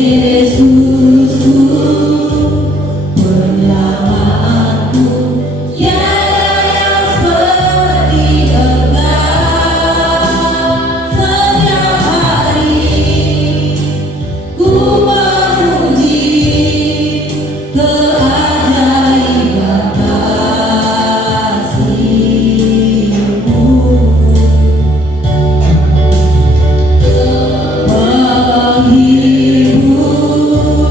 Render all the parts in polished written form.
Yesusku, penyelamatku, tiada yang seperti Engkau. Setiap hari ku memuji keajaiban kasih-Mu. Menghibur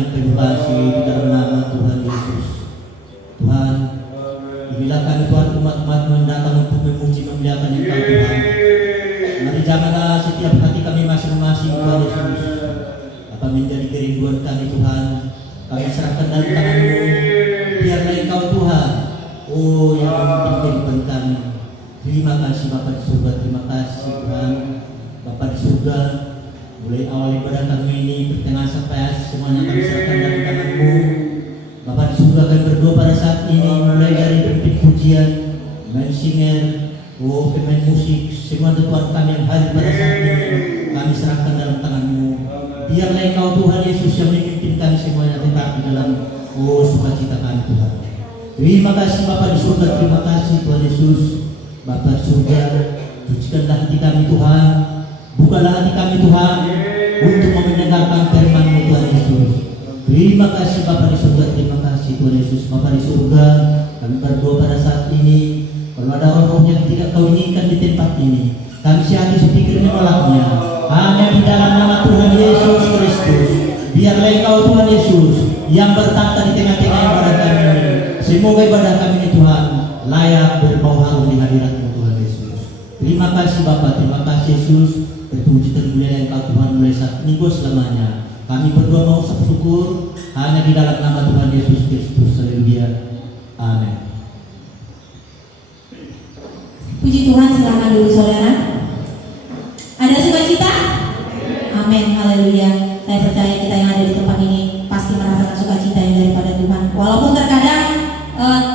yang penuh kasih di dalam nama Tuhan Yesus. Tuhan, inilah kami Tuhan umat-umat yang datang untuk memuji memuliakan Engkau Tuhan. Mari janganlah setiap hati kami masing-masing Tuhan Yesus, apa menjadi kerinduan kami Tuhan, kami serahkan dalam tangan-Mu. Biarlah Engkau Tuhan, oh yang memimpin kehidupan kami. Terima kasih Bapa di surga, terima kasih Tuhan. Bapa di surga, mulai awal ibadah kami ini, pertengahan sampai akhir, semuanya kami serahkan dalam tangan-Mu. Bapa di surga, kami berdoa pada saat ini, mulai dari pemimpin pujian, main singer, oh pemain musik, semua Tuhan kami yang hadir pada saat ini, kami serahkan dalam tangan-Mu. Biarlah Engkau Tuhan Yesus yang memimpin kami semuanya tetap di dalam oh sukacita kami Tuhan. Terima kasih Bapa di surga, terima kasih Tuhan Yesus. Bapa di surga, sucikanlah hati kami Tuhan, bukalah hati kami Tuhan untuk mendengarkan firman-Mu Tuhan Yesus. Terima kasih Bapa di surga, terima kasih Tuhan Yesus. Bapa di surga, kami berdoa pada saat ini, kalau ada roh-roh yang tidak Kau inginkan di tempat ini, kami sehati sepikir menolaknya. Hanya di dalam nama Tuhan Yesus Kristus, biarlah Engkau Tuhan Yesus yang bertata di tengah-tengah ibadah kami ini. Semoga ibadah kami ini Tuhan layak berbau harum di hadirat-Mu Tuhan Yesus. Terima kasih Bapa, terima kasih Yesus. Terpuji termulia Engkau Tuhan mulai saat ini selamanya. Kami berdoa mau syukur hanya di dalam nama Tuhan Yesus Kristus. Haleluya. Amin. Puji Tuhan, silakan dulu saudara. Ada sukacita? Amin, haleluya. Saya percaya kita yang ada di tempat ini pasti merasakan sukacita yang daripada Tuhan. Walaupun terkadang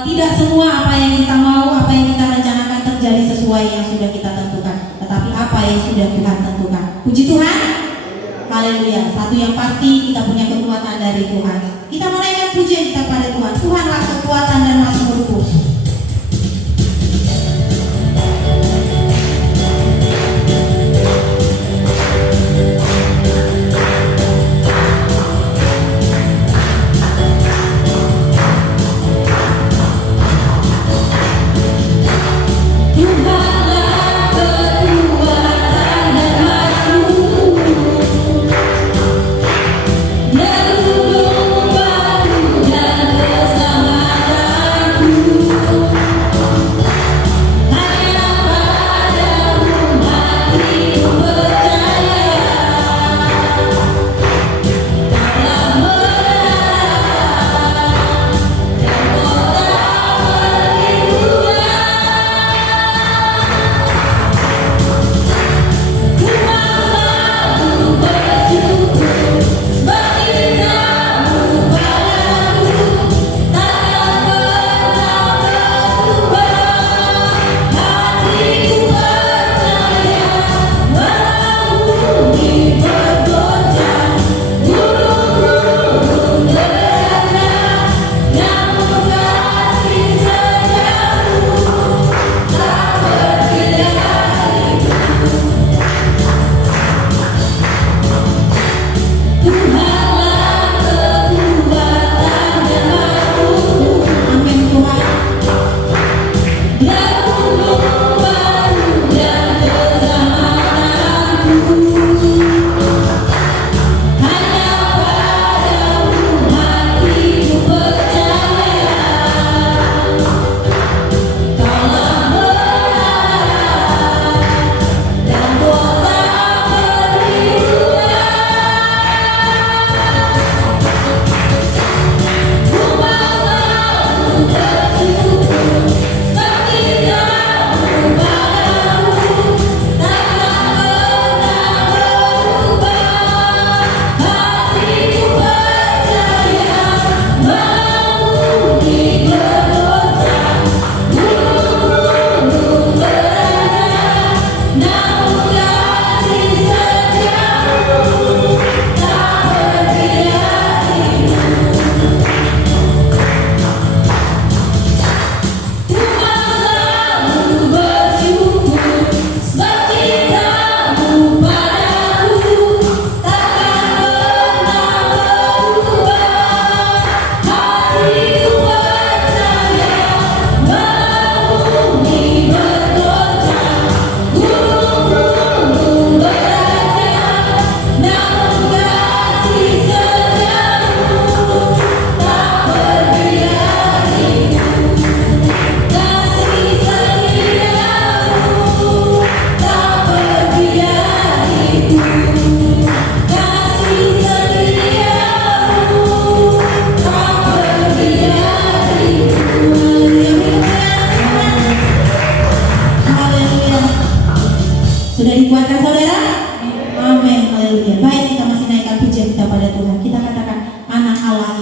tidak semua apa yang kita mau, apa yang kita rencanakan terjadi sesuai yang sudah kita tentukan, tetapi apa yang sudah Tuhan tentukan. Puji Tuhan, haleluya. Satu yang pasti, kita punya kekuatan dari Tuhan. Kita menaikkan pujian kita pada Tuhan. Tuhanlah kekuatan dan mazmurku. Dahulu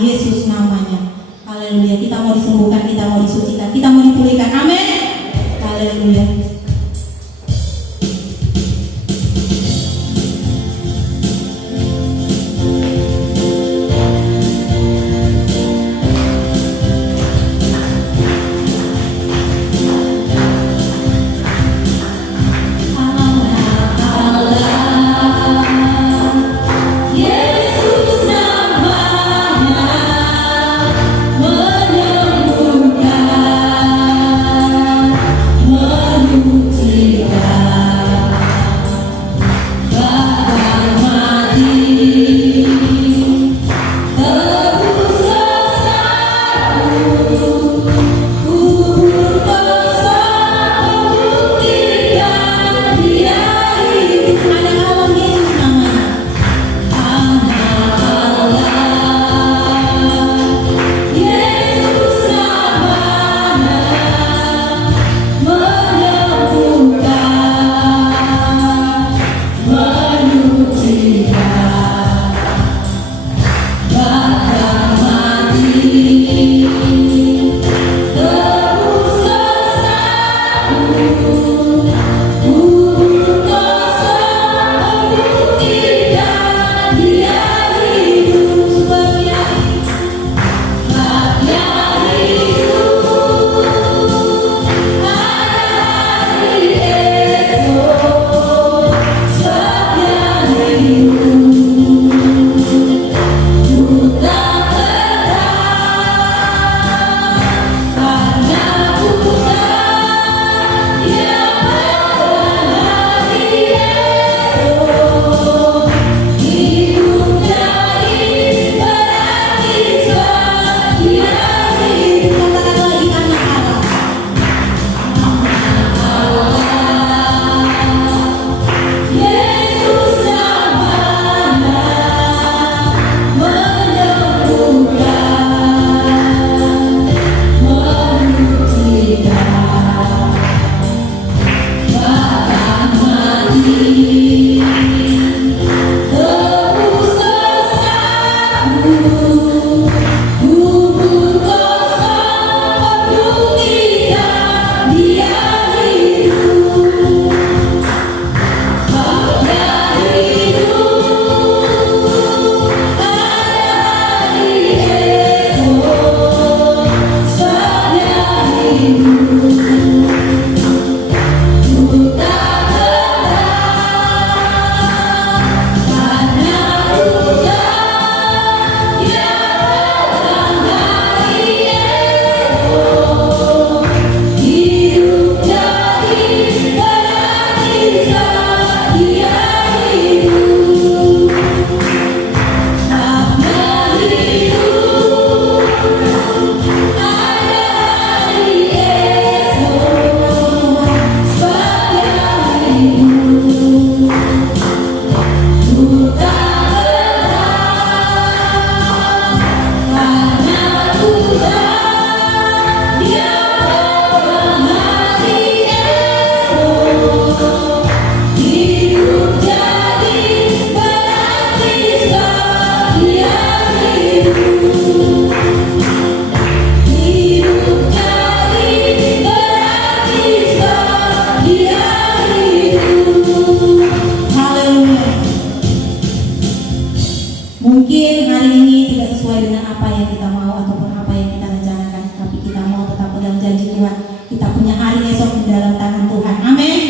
Yesus namanya. Haleluya. Kita mau disembuhkan, kita mau disucikan, kita mau dipulihkan. Amin. Haleluya. Mungkin hari ini tidak sesuai dengan apa yang kita mau ataupun apa yang kita rencanakan, tapi kita mau tetap pegang janji Tuhan. Kita punya hari esok di dalam tangan Tuhan. Amin.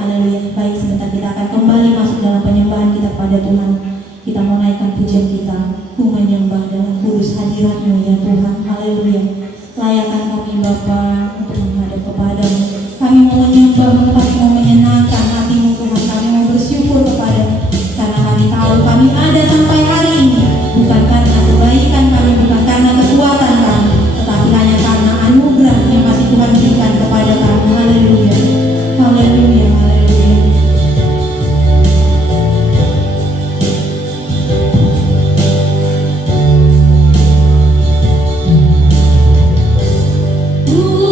Haleluya. Baik, sebentar kita akan kembali masuk dalam penyembahan kita kepada Tuhan. Kita mau naikkan pujian kita. Ku menyembah dalam kudus hadirat-Mu ya Tuhan. Haleluya. Layakan kami Bapa untuk menghadap kepadamu. Kami mau menyembah, kami mau menyenangkan hati-Mu Tuhan. Kami mau bersyukur kepadamu. Karena kami tahu kami ada sampai hari ini bukan karena kebaikan kami, bukan karena kekuatan kami, tetapi hanya karena anugerah yang masih Tuhan berikan kepada kami. Haleluya. Haleluya. Haleluya. Ooh.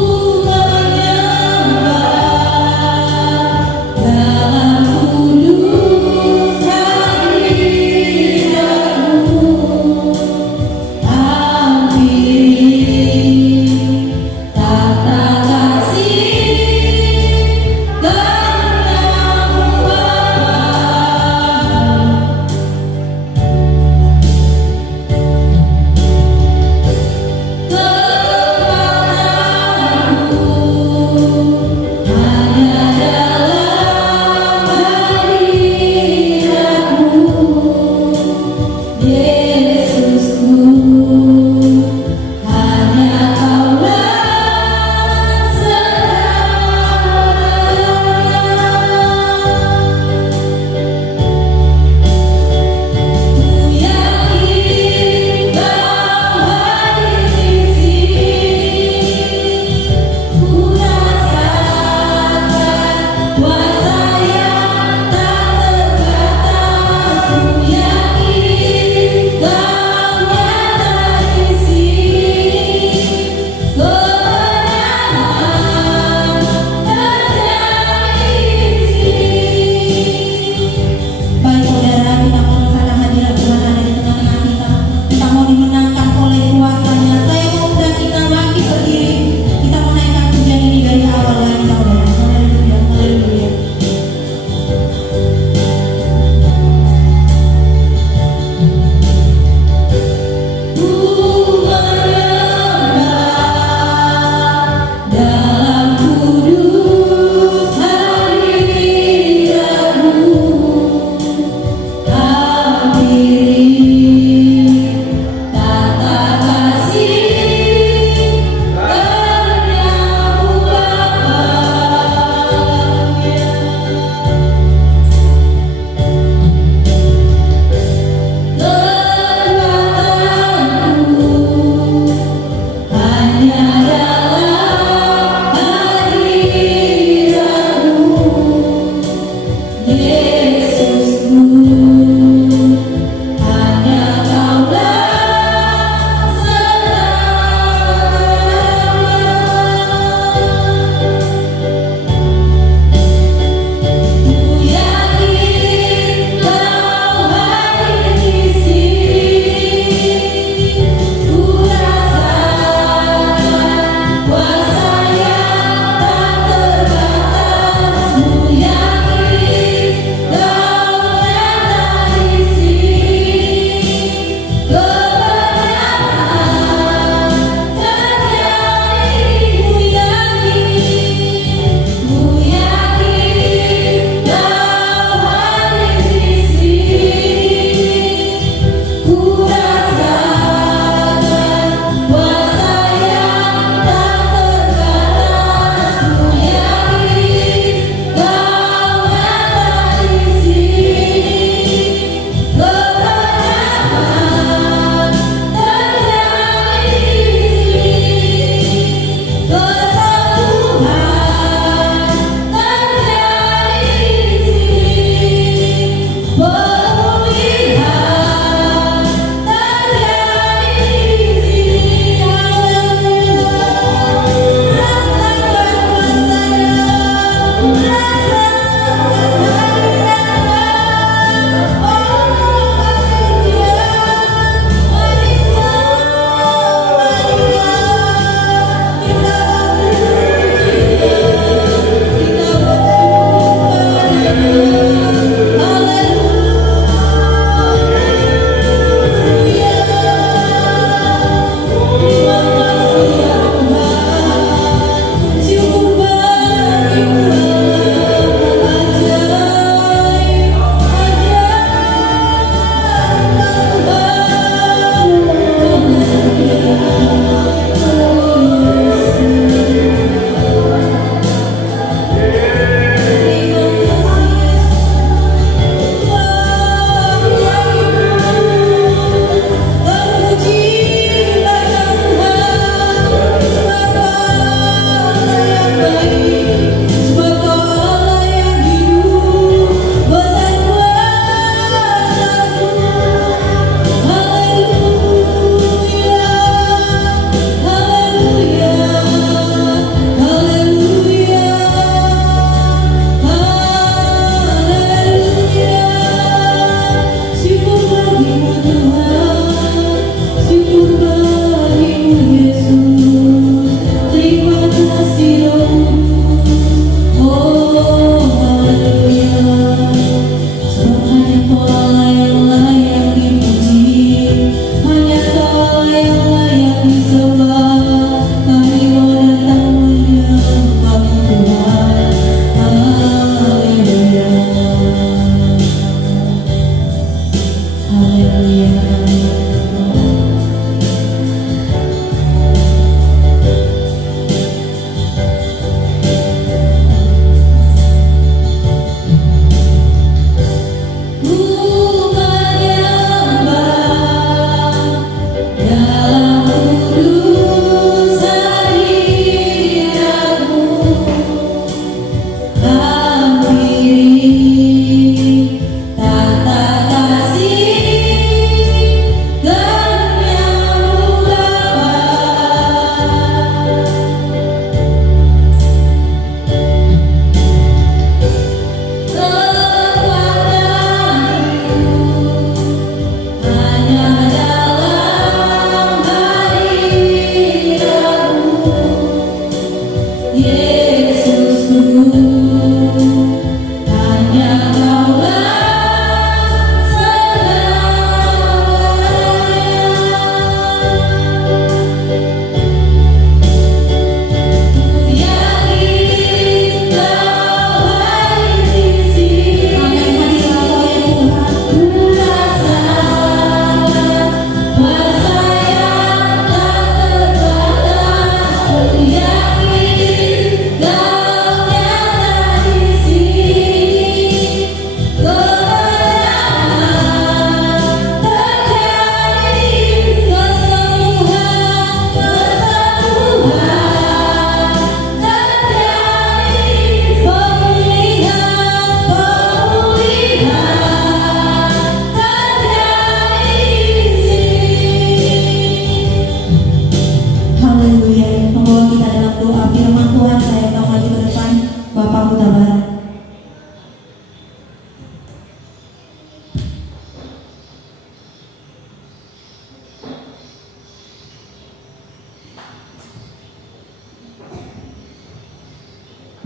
Bapak Huta Barat.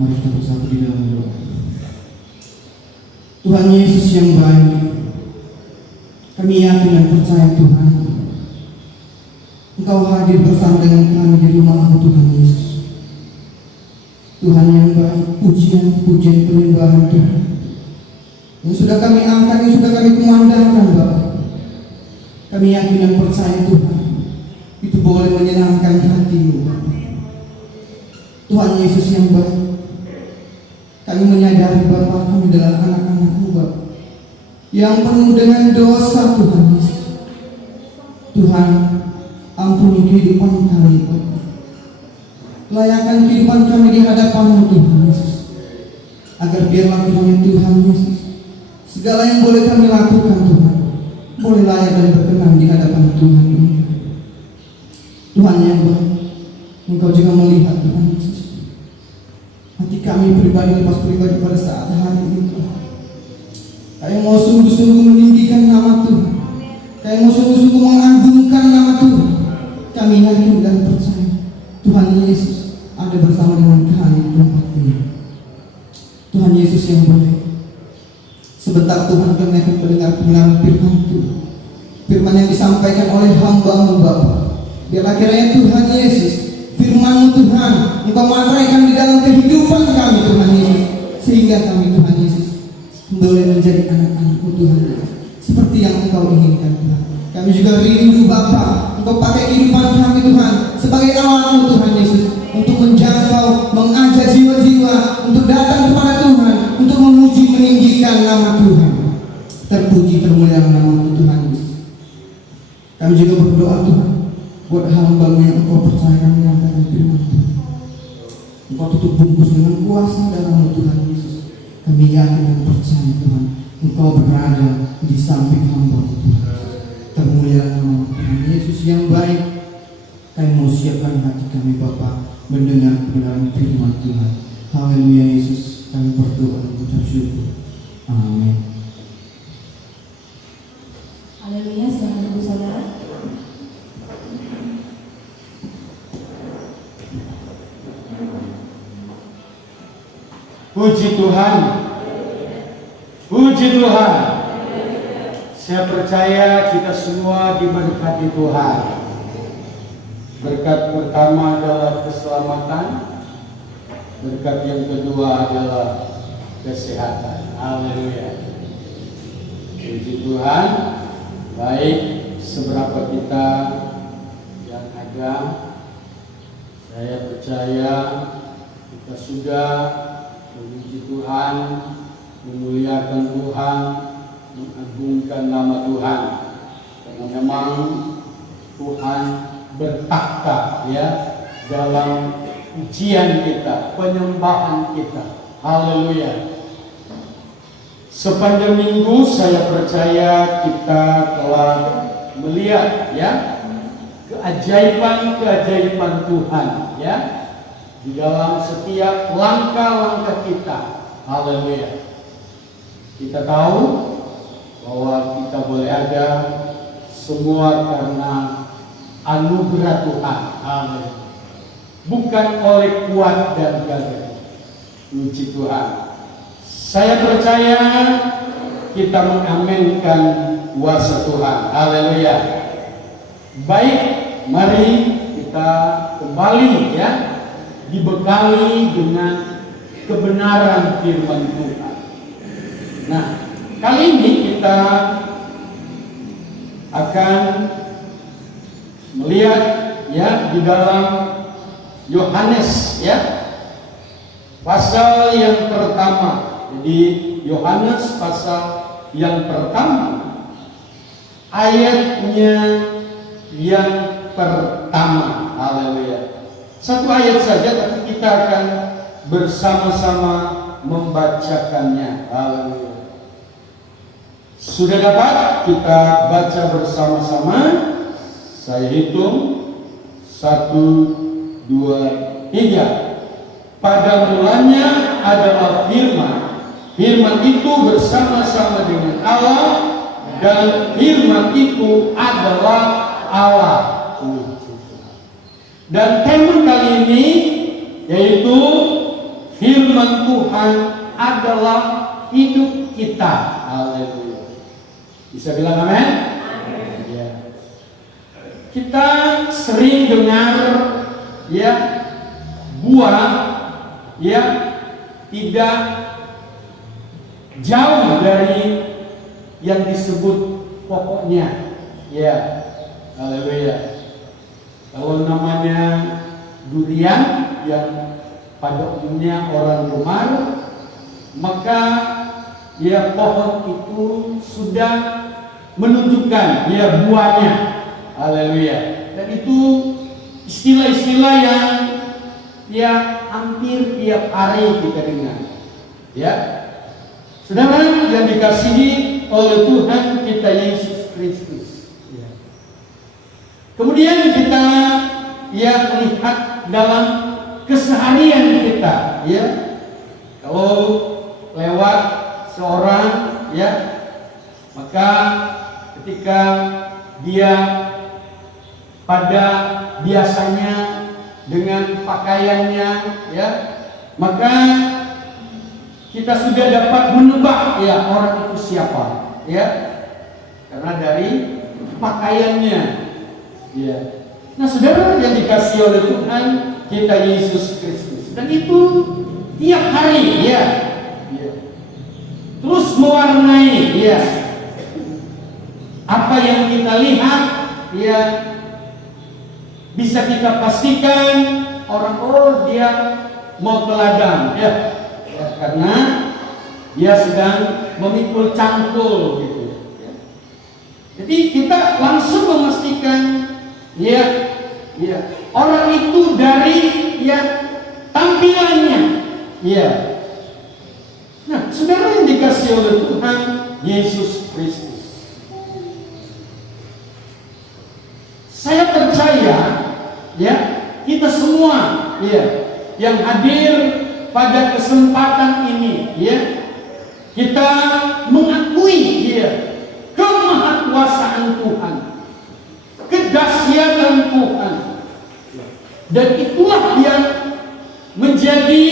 Mari kita bersatu di dalam doa. Tuhan Yesus yang baik, kami yakin dan percaya Tuhan, Engkau hadir bersama dengan kami di rumah Tuhan Yesus. Tuhan yang baik, pujian penyembahan Tuhan yang sudah kami angkat, yang sudah kami kumandangkan Bapak. Kami yakin dan percaya Tuhan, itu boleh menyenangkan hatimu Bapak. Tuhan Yesus yang baik, kami menyadari Bapak, kami adalah anak-anak-Mu Bapak yang penuh dengan dosa Tuhan Yesus. Tuhan, ampuni kehidupan kami Bapak. Layakan kehidupan kami di hadapan-Mu Tuhan Yesus, agar biarlah kiranya Tuhan Yesus, segala yang boleh kami lakukan Tuhan, boleh layak dan berkenan di hadapan Tuhan ini. Tuhan yang baik, Engkau juga melihat Tuhan Yesus hati kami pribadi lepas pribadi pada saat hari ini Tuhan. Kami mau sungguh-sungguh meninggikan nama Tuhan, kami mau sungguh-sungguh mengagungkan nama Tuhan. Kami yakin dan percaya Tuhan Yesus ada bersama dengan kami di tempat ini. Tuhan Yesus yang baik, sebentar Tuhan kami akan mendengar kebenaran firman Tuhan, firman yang disampaikan oleh hamba-Mu Bapa. Biarlah kiranya Tuhan Yesus, firman-Mu Tuhan, Engkau materaikan di dalam kehidupan kami Tuhan Yesus, sehingga kami Tuhan Yesus boleh menjadi anak-anak-Mu Tuhan Yesus, seperti yang Engkau inginkan Tuhan. Kami juga rindu Bapa, Engkau pakai kehidupan kami Tuhan sebagai alat-Mu Tuhan Yesus, untuk menjangkau, mengajak jiwa-jiwa untuk datang kepada Tuhan, untuk memuji meninggikan nama Tuhan. Terpuji termuliakan nama-Mu Tuhan Yesus. Kami juga berdoa Tuhan buat hamba-Mu yang Engkau percayakan menyampaikan firman Tuhan. Engkau tutup bungkus dengan kuasa darah-Mu Tuhan Yesus. Kami yakin dan percaya Tuhan, Engkau berada di samping hamba-Mu Tuhan Yesus. Termuliakan nama Tuhan Yesus yang baik. Kami mau siapkan hati kami Bapa mendengar kebenaran firman Tuhan. Haleluya Yesus, kami berdoa dan mengucap syukur. Amin. Haleluya, selamat dulu saudara. Puji Tuhan, puji Tuhan. Saya percaya kita semua diberkati Tuhan. Berkat pertama adalah keselamatan, berkat yang kedua adalah kesehatan. Haleluya. Puji Tuhan. Baik, seberapa kita yang ada, saya percaya kita sudah memuji Tuhan, memuliakan Tuhan, mengagungkan nama Tuhan, karena memang Tuhan bertakhta ya dalam ujian kita, penyembahan kita. Haleluya. Sepanjang minggu saya percaya kita telah melihat ya keajaiban-keajaiban Tuhan ya di dalam setiap langkah-langkah kita. Haleluya. Kita tahu bahwa kita boleh ada semua karena anugerah Tuhan. Amin. Bukan oleh kuat dan gagah. Puji Tuhan. Saya percaya kita mengaminkan kuasa Tuhan. Haleluya. Baik, mari kita kembali ya, dibekali dengan kebenaran firman Tuhan. Nah, kali ini kita akan melihat ya di dalam Yohanes ya, pasal yang pertama. Jadi Yohanes pasal yang pertama, ayatnya yang pertama. Haleluya. Satu ayat saja, tapi kita akan bersama-sama membacakannya. Haleluya. Sudah dapat kita baca bersama-sama. Saya hitung 1, 2, 3. Pada mulanya adalah firman. Firman itu bersama-sama dengan Allah, dan firman itu adalah Allah. Dan tema kali ini yaitu firman Tuhan adalah hidup kita. Haleluya. Bisa bilang amin? Ya. Kita sering dengar ya buah ya tidak jauh dari yang disebut pokoknya. Ya. Haleluya. Kalau namanya durian yang pada umumnya orang gemar, maka ya pohon itu sudah menunjukkan ya buahnya. Haleluya. Dan itu istilah-istilah yang ya hampir tiap hari kita dengar. Ya. Saudara yang dikasihi oleh Tuhan kita Yesus Kristus. Kemudian kita ya melihat dalam keseharian kita, ya. Kalau lewat seorang, ya, maka ketika dia pada biasanya dengan pakaiannya, ya, maka kita sudah dapat menebak ya orang itu siapa, ya, karena dari pakaiannya. Ya. Nah, saudara yang dikasihi oleh Tuhan kita Yesus Kristus, dan itu tiap hari, ya, terus mewarnai, ya, apa yang kita lihat, ya, bisa kita pastikan orang dia mau ke ladang, ya, karena dia sedang memikul cangkul, gitu. Ya. Jadi kita langsung memastikan. Ya, orang itu dari ya tampilannya, ya. Nah, saudara yang dikasihi oleh Tuhan Yesus Kristus, saya percaya, ya, kita semua, ya, yang hadir pada kesempatan ini, ya, kita mengakui, ya, kemahakuasaan Tuhan, kedahsyatan Tuhan, dan itulah yang menjadi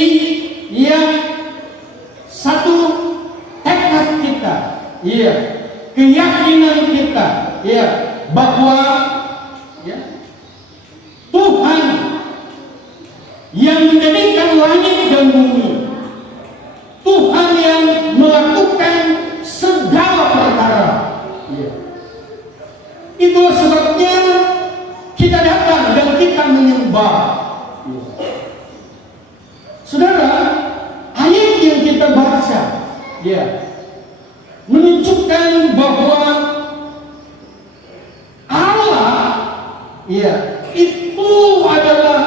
ya satu tekad kita, ya, keyakinan kita, ya, bahwa ya Tuhan yang menjadikan langit dan bumi, Tuhan yang melakukan segala perkara, ya. Itulah sebabnya kita datang dan kita menyembah. Saudara, ayat yang kita baca, ya, menunjukkan bahwa Allah, ya, itu adalah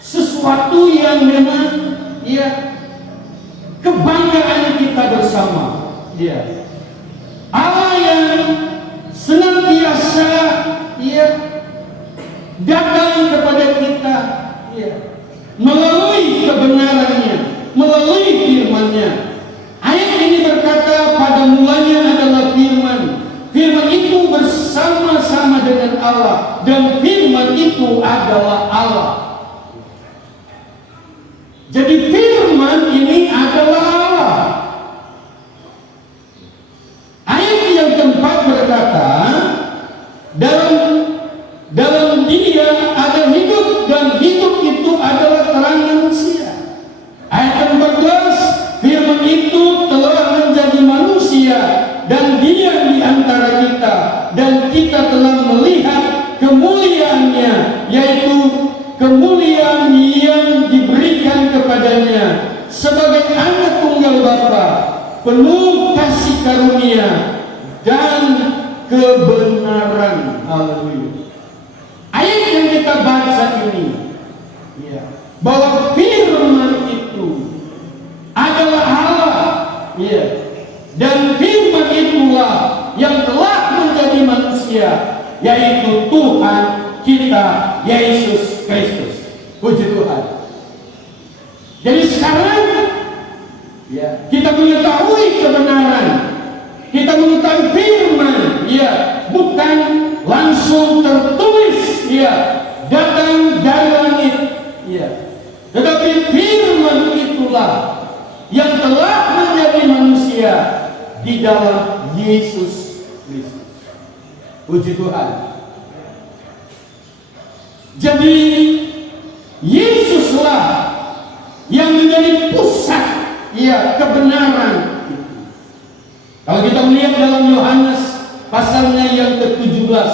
sesuatu yang memang, ya, kebanggaan kita bersama, ya. Allah yang senantiasa, ya, datang kepada kita, ya, melalui kebenarannya, melalui firman-Nya. Ayat ini berkata, pada mulanya adalah firman. Firman itu bersama-sama dengan Allah, dan firman itu adalah Allah. Jadi firman ini adalah Allah. Ayat yang keempat berkata, dalam Dia ada hidup, dan hidup itu adalah terang manusia. Ayat 14, firman itu telah menjadi manusia dan diam di antara kita, dan kita telah melihat kemuliaannya, yaitu kemuliaan yang diberikan kepadanya sebagai anak tunggal Bapa, penuh kasih karunia dan kebenaran. Haleluya. Ayat yang kita baca ini, ya, bahwa firman itu adalah Allah, ya, dan firman itulah yang telah menjadi manusia, yaitu Tuhan kita Yesus Kristus. Puji Tuhan. Jadi sekarang Ya, kita mengetahui kebenaran, kita mengetahui firman, ya, bukan langsung tertulis, ya, datang dari langit, ya, tetapi firman itulah yang telah menjadi manusia di dalam Yesus Kristus. Puji Tuhan. Jadi Yesuslah yang menjadi pusat, ya, kebenaran itu. Kalau kita melihat dalam Yohanes pasalnya yang ke-17,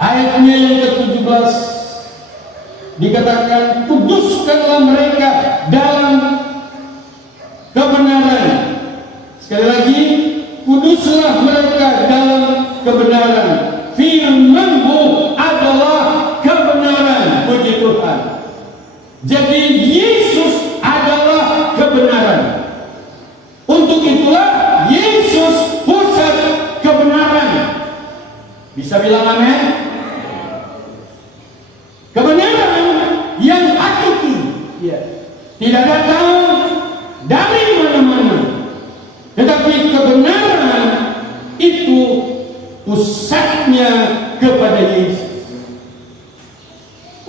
ayatnya yang ke-17 dikatakan, kuduskanlah mereka dalam kebenaran. Sekali lagi, kuduslah mereka dalam kebenaran. Firman-Mu adalah kebenaran. Puji Tuhan. Jadi Yesus adalah kebenaran. Untuk itulah Yesus pusat kebenaran. Bisa bilang amin? Kebenaran yang hakiki, ya, tidak datang dari mana-mana, tetapi kebenaran itu pusatnya kepada Yesus.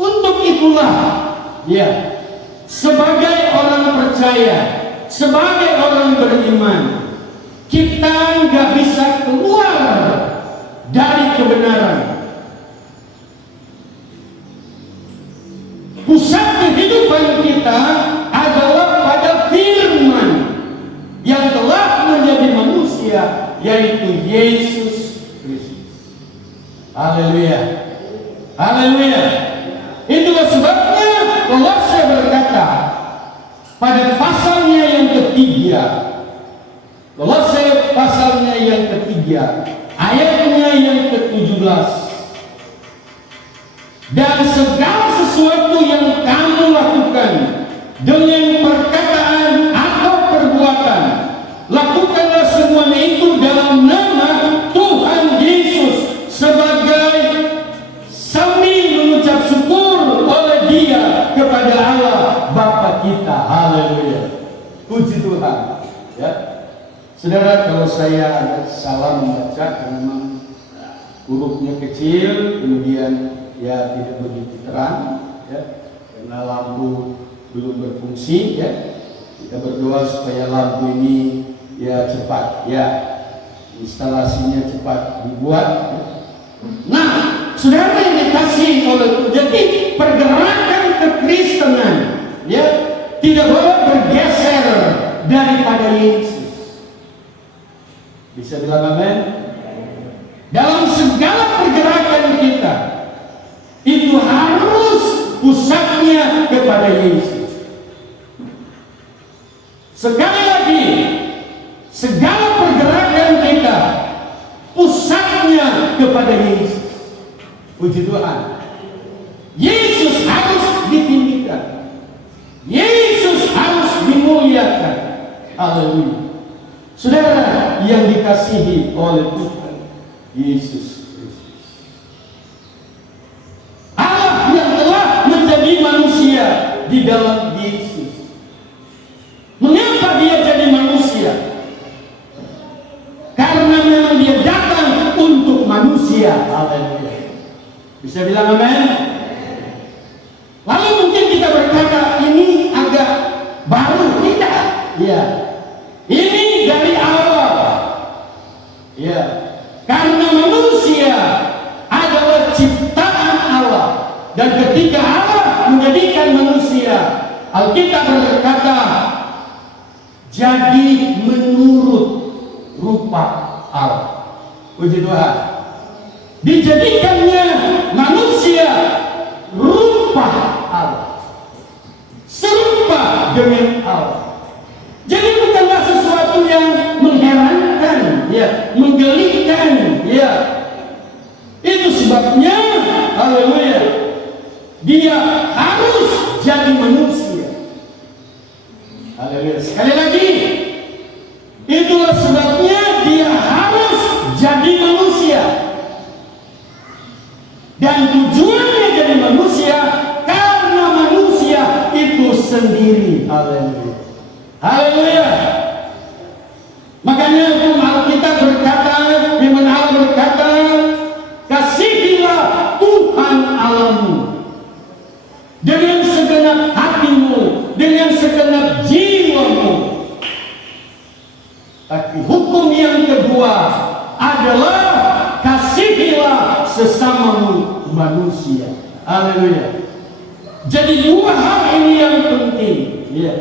Untuk itulah, ya, sebagai orang percaya, sebagai orang beriman, kita nggak bisa keluar dari kebenaran. Pusat kehidupan kita adalah pada firman yang telah menjadi manusia, yaitu Yesus Kristus. Haleluya. Haleluya. Itulah sebabnya Kolose berkata pada pasalnya yang ketiga, Kolose pasalnya yang ketiga, ayatnya yang ke-17, dan segala sesuatu yang kamu lakukan dengan perkataan atau perbuatan, lakukanlah semuanya itu dalam nama Tuhan Yesus sebagai sambil mengucap syukur oleh Dia kepada Allah Bapa kita. Haleluya. Puji Tuhan. Ya. Saudara, kalau saya agak salah membaca karena memang hurufnya kecil, kemudian ya tidak begitu terang, ya, karena lampu belum berfungsi, ya. Kita berdoa supaya lampu ini ya cepat, ya, instalasinya cepat dibuat, ya. Nah, saudara yang dikasih oleh, jadi pergerakan kekristenan, ya, tidak boleh bergeser daripada Yesus. Bisa bilang amin? Dalam segala pergerakan kita itu harus pusatnya kepada Yesus. Sekali lagi, segala pergerakan kita pusatnya kepada Yesus. Puji Tuhan. Yesus harus ditinggikan. Yesus harus dimuliakan. Haleluya. Saudara yang dikasihi oleh Tuhan Yesus Kristus, Allah yang telah menjadi manusia di dalam Yesus. Mengapa Dia jadi manusia? Karena memang Dia datang untuk manusia. Haleluya. Bisa bilang amin? Lalu mungkin kita berkata ini agak baru. Tidak. Ya. Ini dari awal. Ya. Karena manusia adalah ciptaan Allah. Dan ketika Allah menjadikan manusia, Alkitab berkata, jadi menurut rupa Allah. Puji Tuhan. Dijadikannya manusia rupa Allah, serupa dengan Allah. Jadi bukanlah sesuatu yang mengherankan, ya, menggelikan, ya. Itu sebabnya, haleluya, Dia harus jadi manusia. Haleluya. Sekali lagi, itulah sebabnya Dia harus jadi manusia. Dan tujuannya jadi manusia karena adalah kasihilah sesamamu manusia. Haleluya. Jadi dua hal ini yang penting. Ya.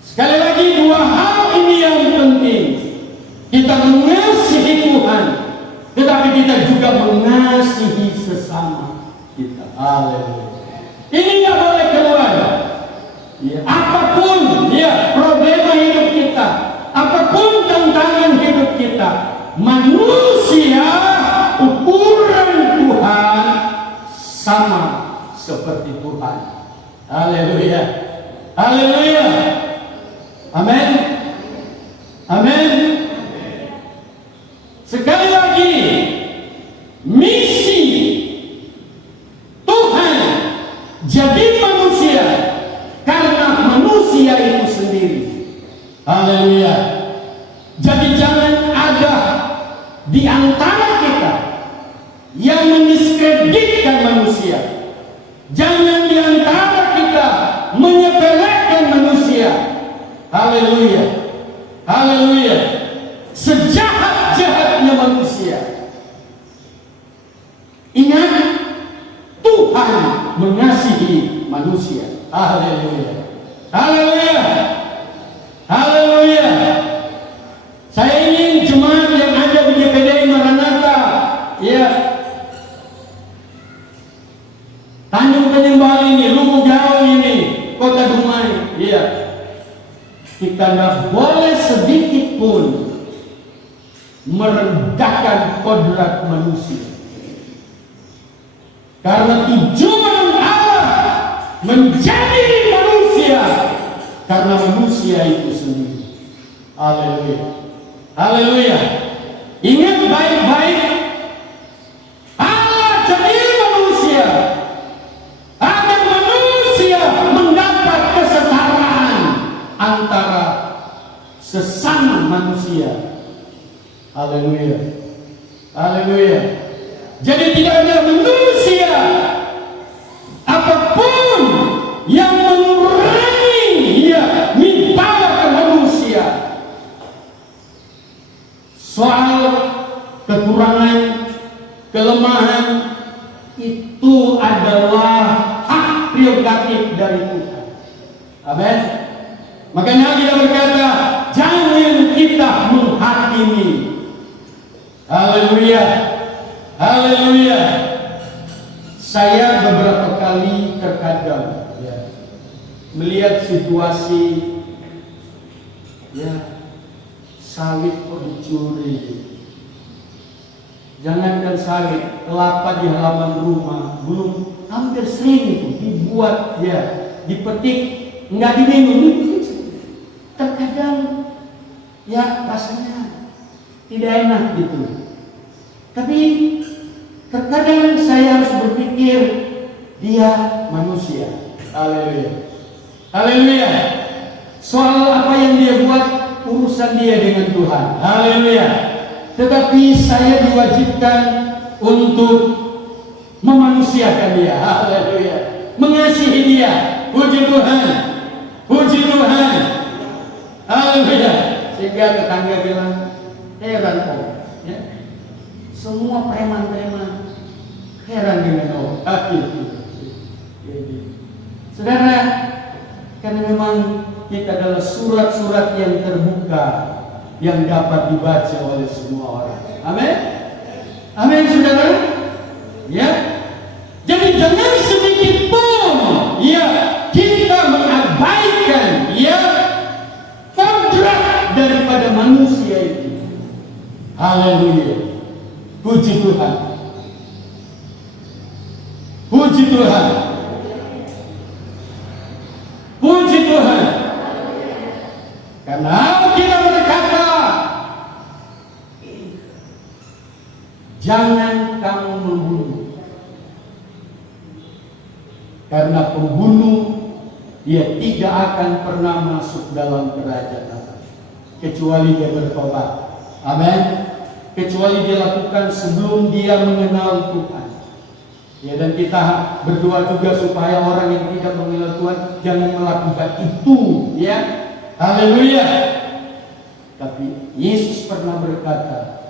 Sekali lagi, dua hal ini yang penting. Kita mengasihi Tuhan, tetapi kita juga mengasihi sesama kita. Haleluya. Ini nggak boleh keluar. Ya, apapun ya problema hidup kita, apapun tantangan hidup kita, manusia ukuran Tuhan sama seperti Tuhan. Haleluya. Haleluya. Amin. Amin. Sekali lagi, misi Tuhan jadi manusia karena manusia itu sendiri. Haleluya. Jadi jangan ada di antara kita yang mendiskreditkan manusia. Jangan di antara kita menyepelekan manusia. Haleluya. Haleluya. Sejahat-jahatnya manusia, ingat, Tuhan mengasihi manusia. Haleluya. Haleluya. Haleluya. Saya ingin jemaat yang ada di GPDI Maranatha, ya, Tanjung Penyembah ini, Lumujau ini, Kota Dumai, ya, kita tidak boleh sedikit pun merendahkan kodrat manusia. Karena tujuan Allah menjadi manusia karena manusia itu sendiri. Haleluya. Haleluya. Ingat baik-baik, Allah jadi manusia agar manusia mendapat kesetaraan antara sesama manusia. Haleluya. Haleluya. Jadi tidak ada manusia apapun yang mengurangi ya wibawa ke manusia. Soal kekurangan, kelemahan itu adalah hak prerogatif dari Tuhan. Amin. Makanya dia berkata, jangan kita menghakimi. Haleluya. Haleluya. Saya beberapa kali terkadang ya, melihat situasi ya, sawit kok dicuri. Jangankan sawit, kelapa di halaman rumah belum hampir sering itu dibuat ya, dipetik, nggak diminum. Terkadang ya rasanya tidak enak gitu. Tapi terkadang saya harus berpikir dia manusia. Haleluya. Haleluya. Soal apa yang dia buat urusan dia dengan Tuhan. Haleluya. Tetapi saya diwajibkan untuk memanusiakan dia. Haleluya. Mengasihi dia. Puji Tuhan. Puji Tuhan. Haleluya. Sehingga tetangga bilang, heran kok ya, semua preman-preman heran dengan Saudara, karena memang kita adalah surat-surat yang terbuka yang dapat dibaca oleh semua orang. Amin. Amin, saudara. Ya. Jadi jangan sedikit pun ya kita mengabaikan ya kodrat daripada manusia itu. Haleluya. Puji Tuhan. Puji Tuhan. Puji Tuhan. Karena kita berkata, jangan kamu membunuh. Karena pembunuh dia tidak akan pernah masuk dalam kerajaan Allah kecuali dia bertobat. Amin. Kecuali dia lakukan sebelum dia mengenal Tuhan. Ya, dan kita berdoa juga supaya orang yang tidak mengenal Tuhan jangan melakukan itu, ya. Haleluya. Tapi Yesus pernah berkata,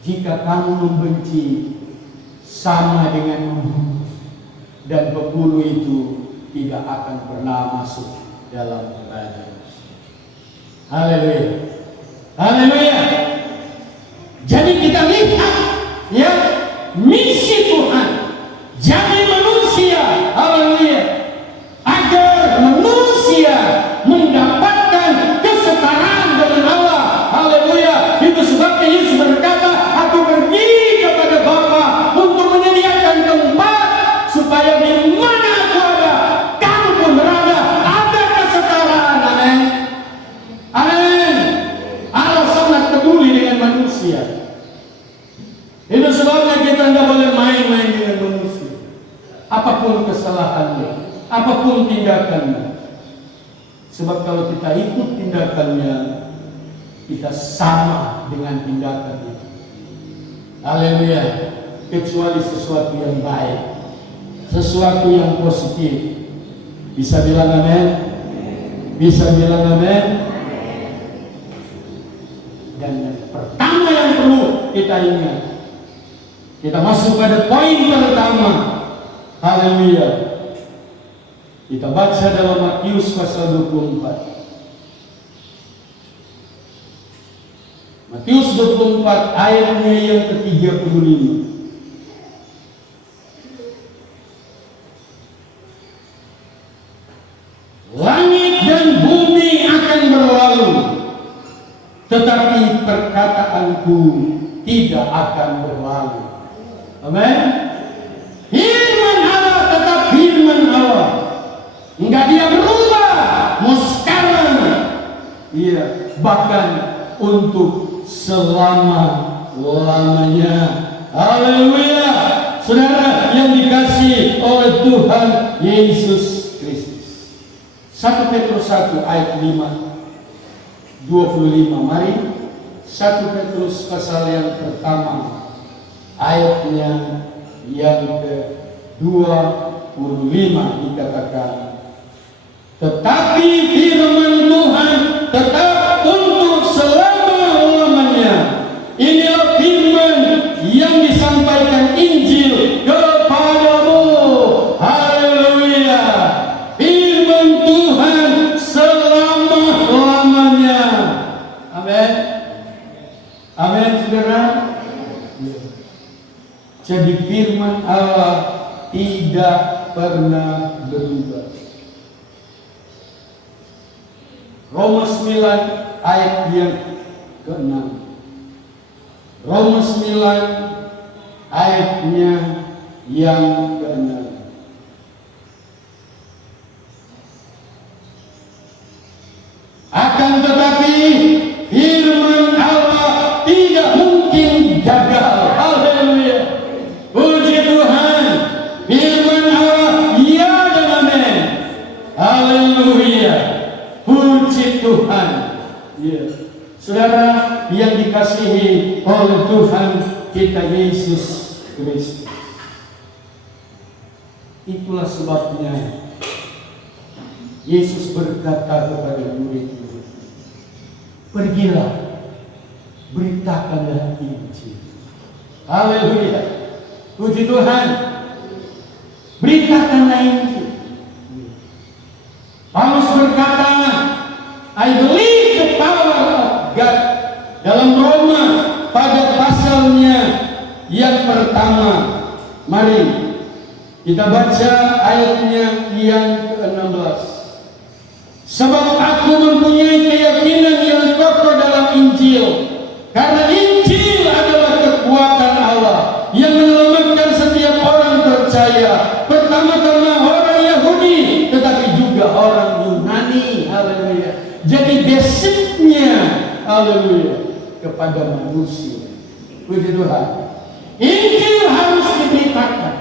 Jika kamu membenci, sama dengan membunuh, dan pembunuh itu tidak akan pernah masuk dalam kerajaan. Haleluya. Haleluya. Jadi kita lihat ya misi Tuhan. Jadi manusia, haleluya, agar manusia mendapatkan kesetaraan dengan Allah. Haleluya. Itu sebabnya Yesus berkata, aku pergi kepada Bapa untuk menyediakan tempat supaya di mana aku ada, kamu pun berada. Ada kesetaraan. Amin. Amin. Allah sangat peduli dengan manusia. Itu sebabnya kita tidak boleh main-main dengan manusia. Apapun kesalahannya, apapun tindakannya. Sebab kalau kita ikut tindakannya, kita sama dengan tindakan itu. Haleluya. Kecuali sesuatu yang baik, sesuatu yang positif. Bisa bilang amin? Bisa bilang amin? Dan yang pertama yang perlu kita ingat, kita masuk pada poin pertama. Haleluya. Kita baca dalam Matius pasal 24. Matius 24 ayatnya yang ke-35. Langit dan bumi akan berlalu, tetapi perkataanku tidak akan berlalu. Amin. Firman Allah tetap firman Allah. Enggak dia berubah. Mau sekarang, iya, bahkan untuk selama-lamanya. Haleluya. Saudara yang dikasihi oleh Tuhan Yesus Kristus. 1 Petrus 1 ayat 5 25. Mari 1 Petrus pasal yang pertama ayatnya yang ke-25 dikatakan, tetapi firman Tuhan tetap untuk selama-lamanya. Inilah firman yang disampaikan Injil kepadamu. Haleluya. Firman Tuhan selama-lamanya. Amin. Amin, saudara. Jadi firman Allah tidak pernah berubah. Roma 9 ayat yang ke-6. Roma 9 ayatnya yang ke-6. Akan tetapi firman Allah tidak mungkin gagal. Haleluya. Puji Tuhan. Firman Allah ya dan amin. Haleluya. Puji Tuhan. Ya. Saudara yang dikasihi oleh Tuhan kita Yesus Kristus. Itulah sebabnya Yesus berkata kepada murid-murid, pergilah, beritakanlah Injil. Haleluya. Puji Tuhan. Beritakanlah Injil. Paulus berkata, I believe the power of God. Dalam Roma pada pasalnya yang pertama. Mari kita baca ayatnya yang ke-16. Sebab aku mempunyai keyakinan yang kokoh dalam Injil, karena Injil adalah kekuatan Allah yang menyelamatkan setiap orang percaya, pertama-tama orang Yahudi, tetapi juga orang Yunani. Haleluya. Jadi basicnya, haleluya, kepada manusia. Puji Tuhan. Injil harus diberitakan,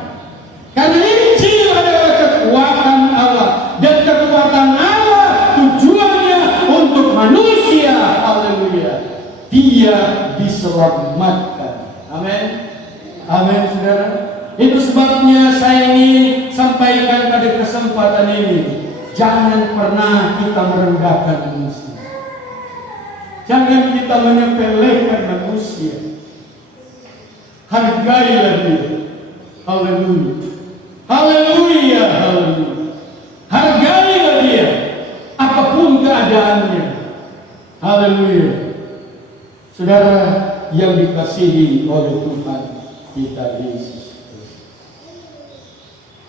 karena Injil adalah kekuatan Allah, dan kekuatan Allah tujuannya untuk manusia. Haleluya. Dia diselamatkan. Amin. Amin, saudara. Itu sebabnya saya ingin sampaikan pada kesempatan ini, jangan pernah kita merendahkan manusia. Jangan kita menyepelekan manusia. Hargailah dia. Haleluya. Haleluya. Haleluya. Hargailah dia. Apapun keadaannya. Haleluya. Saudara yang dikasihi oleh Tuhan kita Yesus Kristus.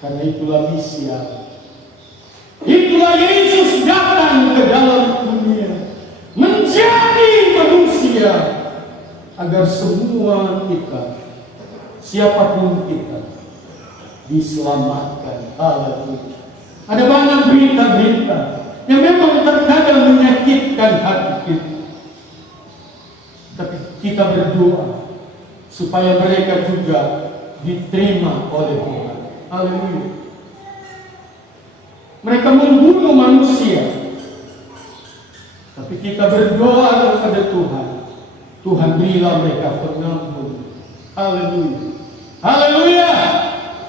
Karena itulah misi Allah. Itulah Yesus datang ke dalam dunia menjadi manusia agar semua kita, siapapun kita, diselamatkan. Haleluya. Ada banyak berita-berita yang memang terkadang menyakitkan hati kita. Tapi kita berdoa supaya mereka juga diterima oleh Tuhan. Haleluya. Mereka membunuh manusia. Tapi kita berdoa kepada Tuhan. Tuhan berilah mereka pengampun. Haleluya. Haleluya.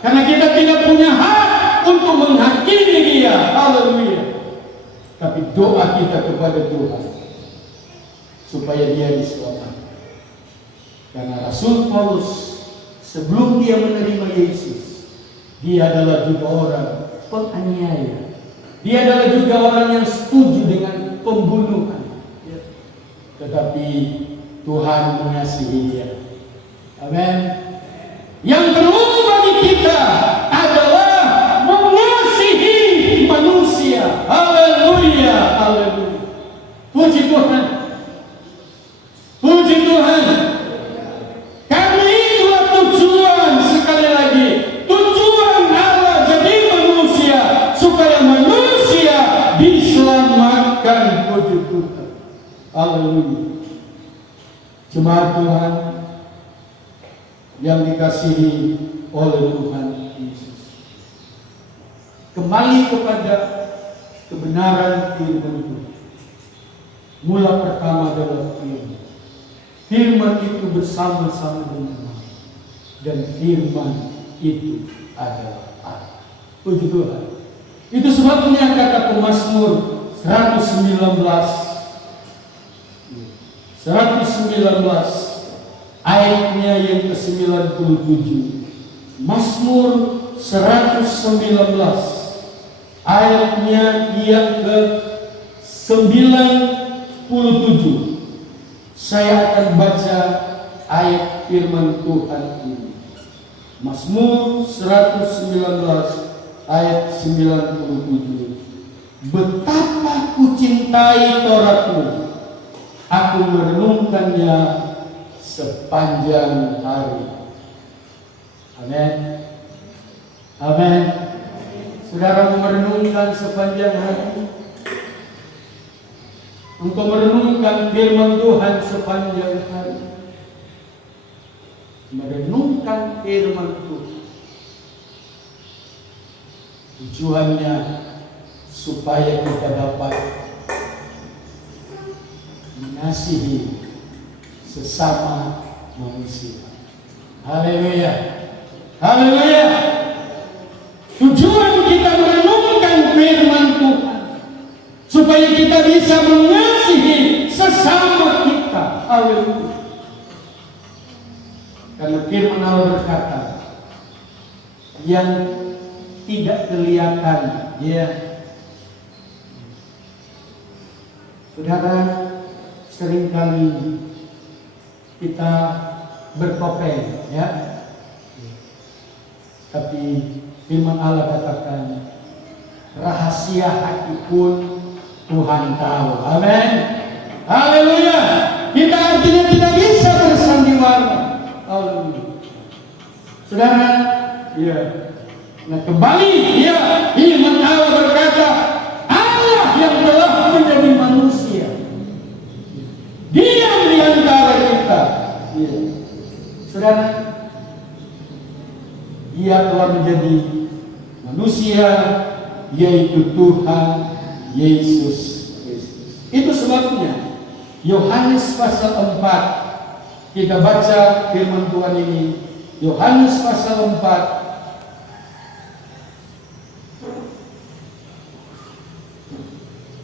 Karena kita tidak punya hak untuk menghakimi dia. Haleluya. Tapi doa kita kepada Tuhan supaya dia diselamatkan. Karena Rasul Paulus sebelum dia menerima Yesus, dia adalah juga orang penganiaya. Dia adalah juga orang yang setuju dengan pembunuhan. Tetapi Tuhan mengasihi dia. Amin. Yang perlu bagi kita adalah mengasihi manusia. Haleluya. Haleluya. Puji Tuhan. Puji Tuhan. Karena itulah tujuan, sekali lagi, tujuan Allah jadi manusia supaya manusia diselamatkan. Puji Tuhan. Haleluya. Jemaat Tuhan yang dikasihi oleh Tuhan Yesus. Kembali kepada kebenaran firman Tuhan. Mula pertama adalah firman. Firman itu bersama-sama dengan Allah. Dan firman itu adalah Allah. Puji Tuhan. Itu sebabnya kata pemazmur 119 ayatnya yang ke-97. Mazmur 119 ayatnya yang ke-97. Saya akan baca ayat firman Tuhan ini. Mazmur 119 ayat 97. Betapa ku cintai Tauratmu, aku merenungkannya sepanjang hari. Amin. Amin. Saudara merenungkan sepanjang hari. Untuk merenungkan firman Tuhan sepanjang hari. Merenungkan firman Tuhan. Tujuannya supaya kita dapat mengasihi sesama manusia. Haleluya. Haleluya. Tujuan kita merenungkan firman Tuhan supaya kita bisa mengasihi sesama kita. Haleluya. Karena firman Allah berkata, yang tidak kelihatan, ya. Saudara, seringkali kita bertopeng, ya. Tapi firman Allah katakan, rahasia hati pun Tuhan tahu. Amin. Haleluya. Kita artinya tidak bisa bersandiwara. Haleluya. Saudara, ya. Nah kembali, ya, firman Allah berkata, Allah yang telah menjadi manusia diam di antara kita. Ya. Saudara, Dia telah menjadi manusia, yaitu Tuhan Yesus Kristus. Itu sebabnya Yohanes pasal 4, kita baca firman Tuhan ini. Yohanes pasal 4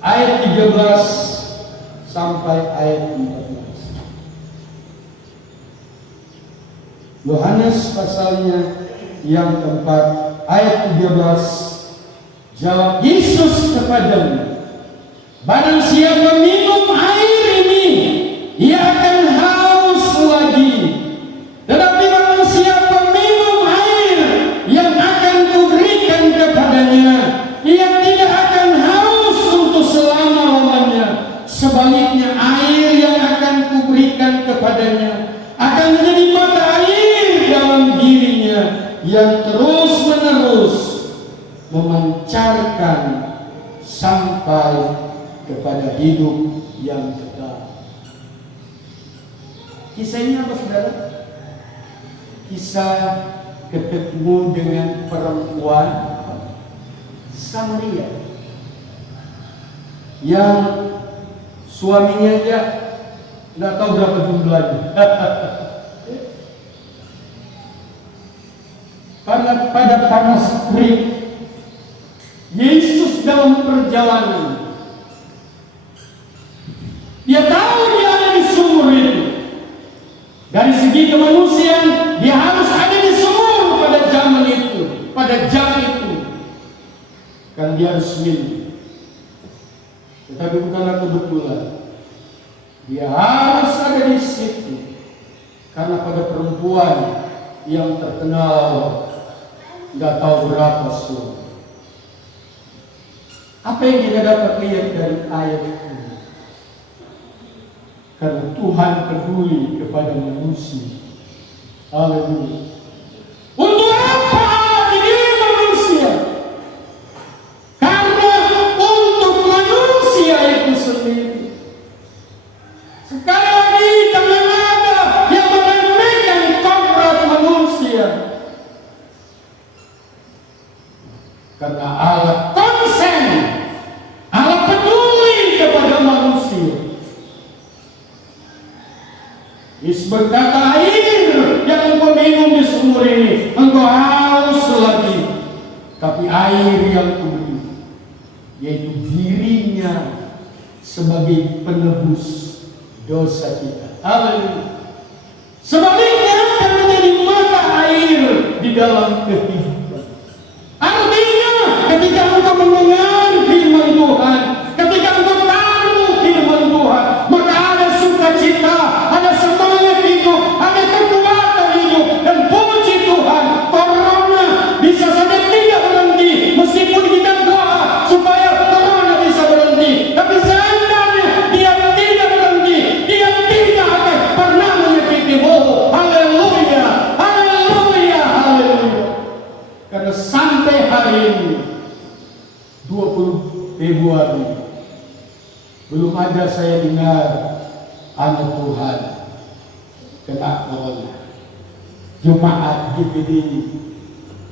ayat 13 sampai ayat 14. Yohanes pasalnya yang keempat ayat 13, jawab Yesus kepadanya, barang siapa minum air ini, ia akan haus lagi. Tetapi barang siapa minum air yang akan kuberikan kepadanya, ia tidak akan haus untuk selama-lamanya. Sebaliknya air yang akan kuberikan kepadanya akan menjadi mata air dalam dirinya yang terus-menerus memancarkan sampai kepada hidup yang kekal. Kisah ini apa, saudara? Kisah ketemu dengan perempuan Samaria yang suaminya aja nggak tahu berapa jumlahnya. Karena pada panas terik, Yesus dalam perjalanan, dia tahu dia ada di sumur itu. Dari segi kemanusiaan, dia harus ada di sumur pada zaman itu, pada jam itu, kan dia harus minum. Tetapi bukanlah kebetulan, dia harus ada di situ karena pada perempuan yang terkenal nggak tahu berapa suami. Apa yang kita dapat lihat dari ayat ini? Karena Tuhan peduli kepada manusia. Haleluya. Untuk apa Allah diri manusia? Karena untuk manusia itu sendiri. Sekali lagi jangan ada yang meremehkan kodrat manusia. Karena Allah konsen, Allah peduli kepada manusia. Yesus berkata, air yang engkau minum di sumur ini, engkau haus lagi. Tapi air yang kuberi, yaitu dirinya sebagai penebus dosa kita. Haleluya. Sebaliknya akan menjadi mata air di dalam kehidupan. Artinya ketika engkau mendengar firman Tuhan, ketika engkau tahu firman Tuhan, maka ada sukacita, ada semangat hidup, ada kekuatan hidup. Dan puji Tuhan, corona bisa saja tidak berhenti, meskipun kita doa supaya corona bisa berhenti. Tapi seandainya dia tidak berhenti, dia tidak akan pernah menyakitimu. Haleluya, haleluya, haleluya. Karena sampai hari ini 20 Februari belum ada saya dengar anak Tuhan kena corona. Jemaat GPD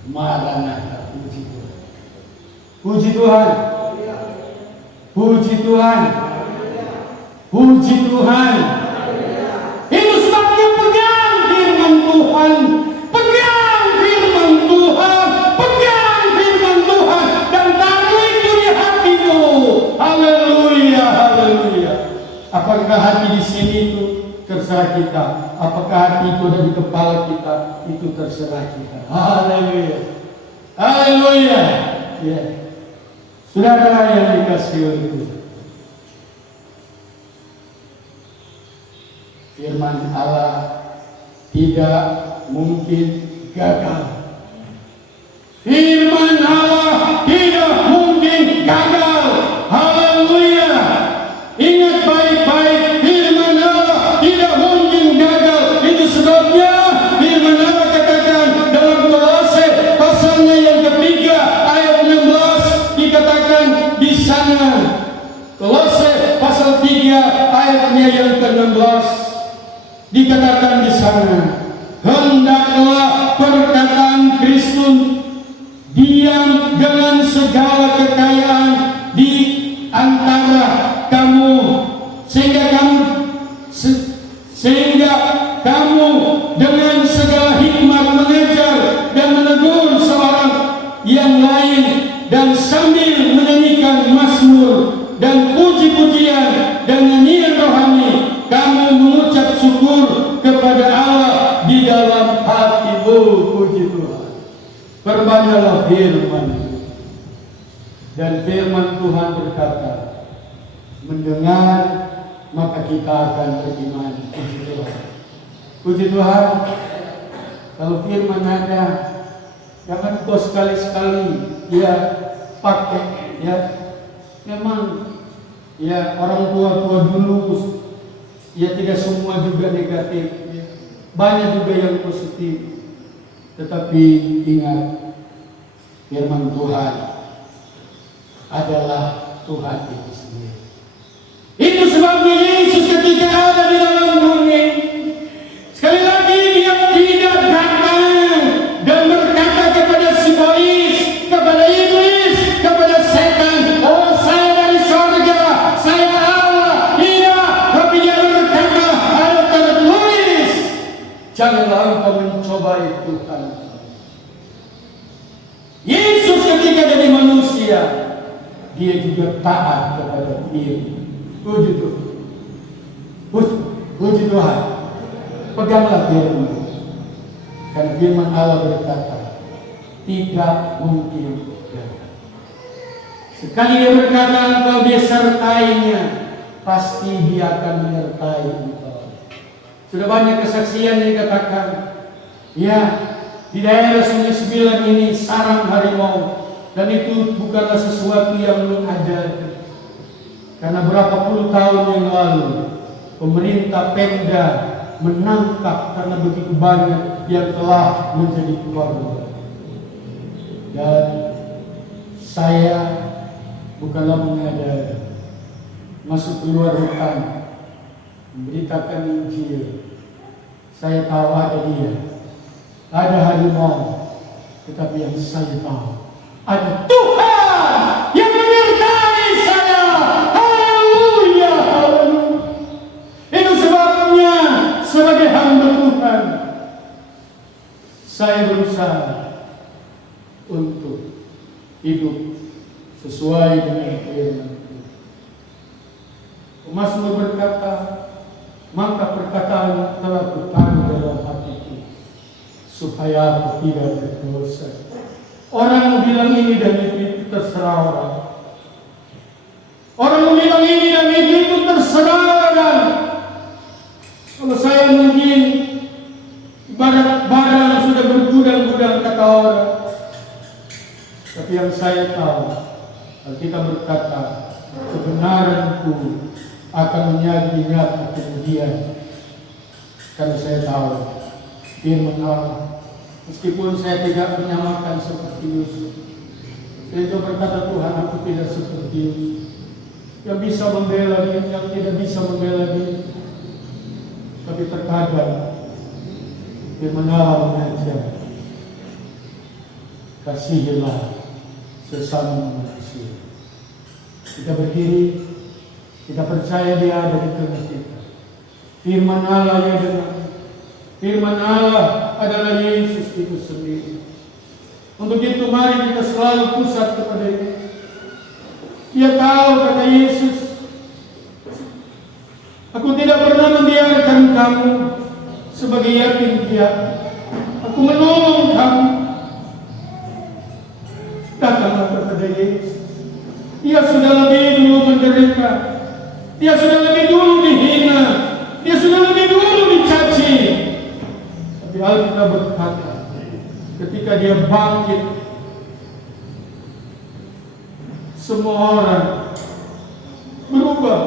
Maranatha. Puji Tuhan, puji Tuhan, puji Tuhan, puji Tuhan. Itu sebabnya pegang firman Tuhan, pegang firman Tuhan, pegang firman Tuhan, dan taruh itu di hatimu. Haleluya, haleluya. Apakah hati di sini itu terserah kita? Apakah hati itu ada di kepala kita? Itu terserah kita. Haleluya, haleluya. Ya, saudara yang dikasihi oleh Tuhan, firman Allah tidak mungkin gagal. Firman Allah tidak mungkin gagal. Haleluya. Ingat baik-baik, firman Allah tidak mungkin gagal. Itu sebabnya firman Allah katakan dalam Kolose pasalnya yang ketiga ayat 16, dikatakan di sana. Kolose pasal 3 ayatnya yang ke-16, dikatakan di sana, hendaklah perkataan Kristus diam dengan segala kekayaan di antara kamu, sehingga kamu dengan segala hikmat mengajar dan menegur seorang yang lain, dan sambil menyanyikan mazmur dan puji-pujian dan nyanyian rohani, kamu mengucap syukur kepada Allah di dalam hati Oh, puji Tuhan. Perbanyaklah firman. Dan firman Tuhan berkata, mendengar maka kita akan beriman. Puji Tuhan. Puji Tuhan. Kalau firman ada, jangan kau sekali-sekali ya pakai ya. Memang ya orang tua dulu ya tidak semua juga negatif. Ya. Banyak juga yang positif. Tetapi ingat, firman Tuhan adalah Tuhan itu sendiri. Itu sebabnya Yesus ketika ada di dalam dunia, sekali lagi dia tidak datang dan berkata kepada Iblis, kepada iblis, kepada setan, oh saya dari surga, saya Allah. Iya, tapi dia berkata, ada tertulis, janganlah engkau mencobai Tuhan. Yesus ketika jadi manusia, dia juga taat kepada dia. Puji Tuhan. Puji Tuhan. Peganglah firman. Karena firman Allah berkata, tidak mungkin gagal. Sekali dia berkata engkau disertainya, pasti dia akan menyertai engkau. Sudah banyak kesaksian yang dikatakan, ya, di daerah Sungai Sembilan ini sarang harimau. Dan itu bukanlah sesuatu yang belum ada. Karena berapa puluh tahun yang lalu pemerintah Pemda menangkap karena begitu banyak yang telah menjadi korban. Dan saya bukanlah mengada masuk keluar hutan memberitakan Injil. Saya tahu ada dia, ada harimau, tetapi yang saya tahu ada Tuhan yang menyertai saya. Haleluya, haleluya. Itu sebabnya sebagai hamba Tuhan, saya berusaha untuk hidup sesuai dengan firman Tuhan. Mazmur berkata, maka perkataan telah kutaruh dalam hatiku, supaya aku tidak berdosa. Orang bilang ini dan itu terserah orang. Orang bilang ini dan itu terserah orang. Kalau saya mungkin ibarat barang sudah bergudang-gudang kata orang. Tapi yang saya tahu, Alkitab berkata, kebenaranku akan menjadi nyata kemudian. Karena saya tahu firman Allah. Meskipun saya tidak menyamakan seperti Yusuf, saya juga berkata, Tuhan, aku tidak seperti Yusuf, yang bisa membela dia, yang tidak bisa membela dia. Tapi terkadang firman Allah mengajar, kasihilah sesama manusia. Kita berdiri, kita percaya dia ada di tengah kita. Firman Allah yang dengar. Firman Allah adalah Yesus itu sendiri. Untuk itu mari kita selalu pusat kepada Yesus. Dia tahu, kata Yesus, aku tidak pernah membiarkan kamu sebagai yatim piatu. Aku menolong kamu. Datanglah kepada Yesus. Dia sudah lebih dulu menderita. Dia sudah lebih dulu dihina. Dia sudah lebih dulu dicaci. Tapi Alkitab berkata, ketika dia bangkit, semua orang berubah.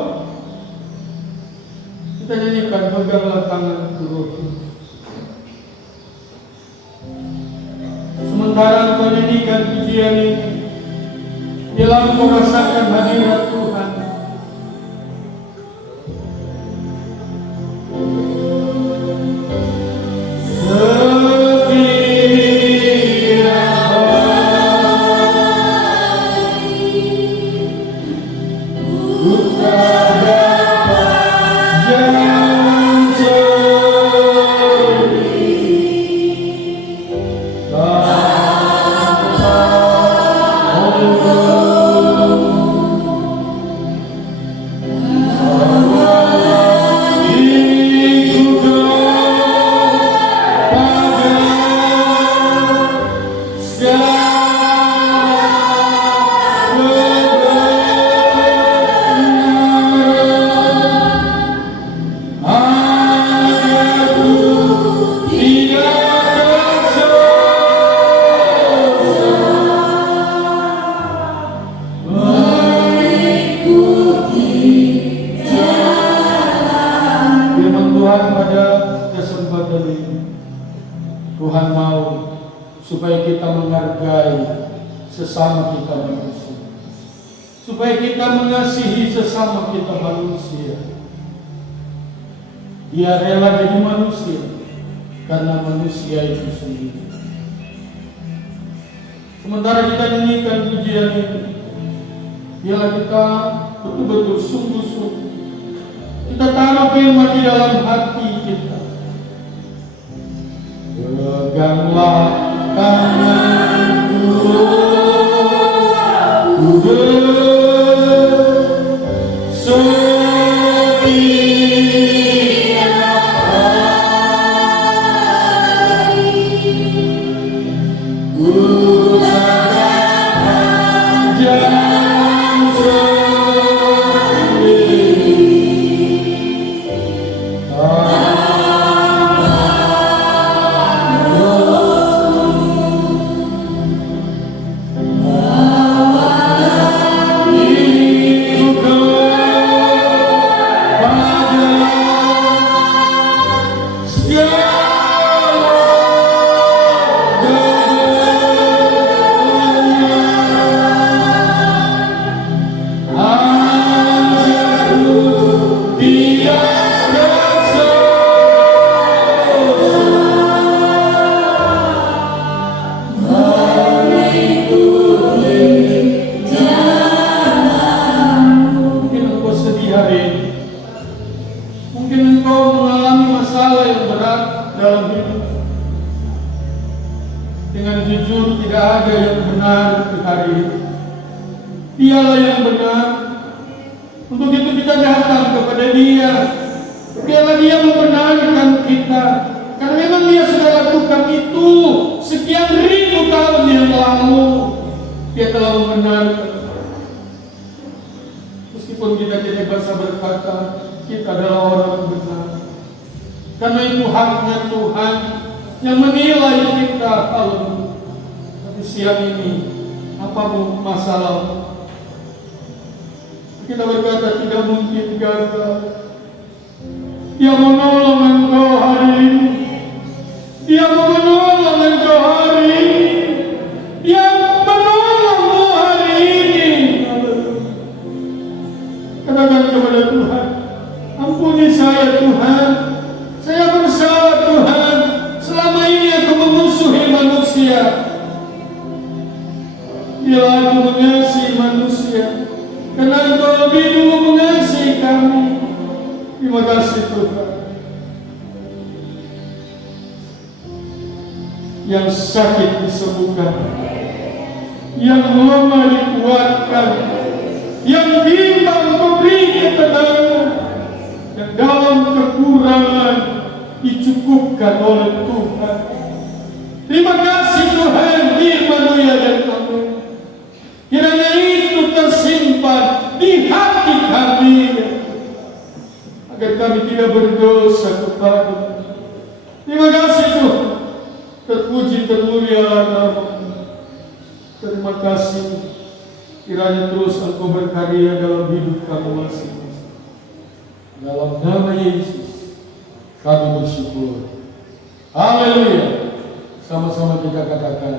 Kita nyanyikan, peganglah tangan turutku. Sementara engkau nyanyikan pujian ini, biarlah engkau rasakan hadirat Tuhan. Tuhan mau supaya kita menghargai sesama kita manusia, supaya kita mengasihi sesama kita manusia. Dia rela jadi manusia karena manusia itu sendiri. Sementara kita nyanyikan pujian ini, biarlah kita betul-betul sungguh-sungguh kita taruh firman di dalam hati kita. Peganglah tanganku, ku bersetia padamu, ku takkan jalan sendiri. Mungkin engkau mengalami masalah yang berat dalam hidup. Dengan jujur, tidak ada yang benar di hari ini. Dialah yang benar. Untuk itu kita datang kepada Dia. Biarlah Dia membenarkan kita. Karena memang Dia sudah lakukan itu sekian ribu tahun yang lalu. Dia telah membenarkan. Meskipun kita tidak bisa berkata, kita adalah orang benar. Karena itu haknya Tuhan yang menilai kita. Tapi siang ini, apa masalah? Kita berkata tidak mungkin gagal. Dia mau menolong engkau hari ini. Dia mau menolong engkau hari ini. Dia menolongmu hari ini. Katakan kepada Tuhan, ampuni saya Tuhan, saya bersalah Tuhan, selama ini aku memusuhi manusia. Bila aku mengasihi manusia, karena Engkau lebih dulu mengasihi kami. Terima kasih Tuhan. Yang sakit disembuhkan, yang lemah dikuatkan, yang bimbang memberi ketenangan, yang dalam kekurangan dicukupkan oleh Tuhan. Terima kasih Tuhan, Immanuel dan kami. Kiranya itu tersimpan di hati kami, agar kami tidak berdosa kepada. Terima kasih Tuhan. Terpuji termulialah nama-Mu. Terima kasih. Kiranya terus Engkau berkarya dalam hidup kami masing-masing. Dalam nama Yesus kami bersyukur. Haleluya. Sama-sama kita katakan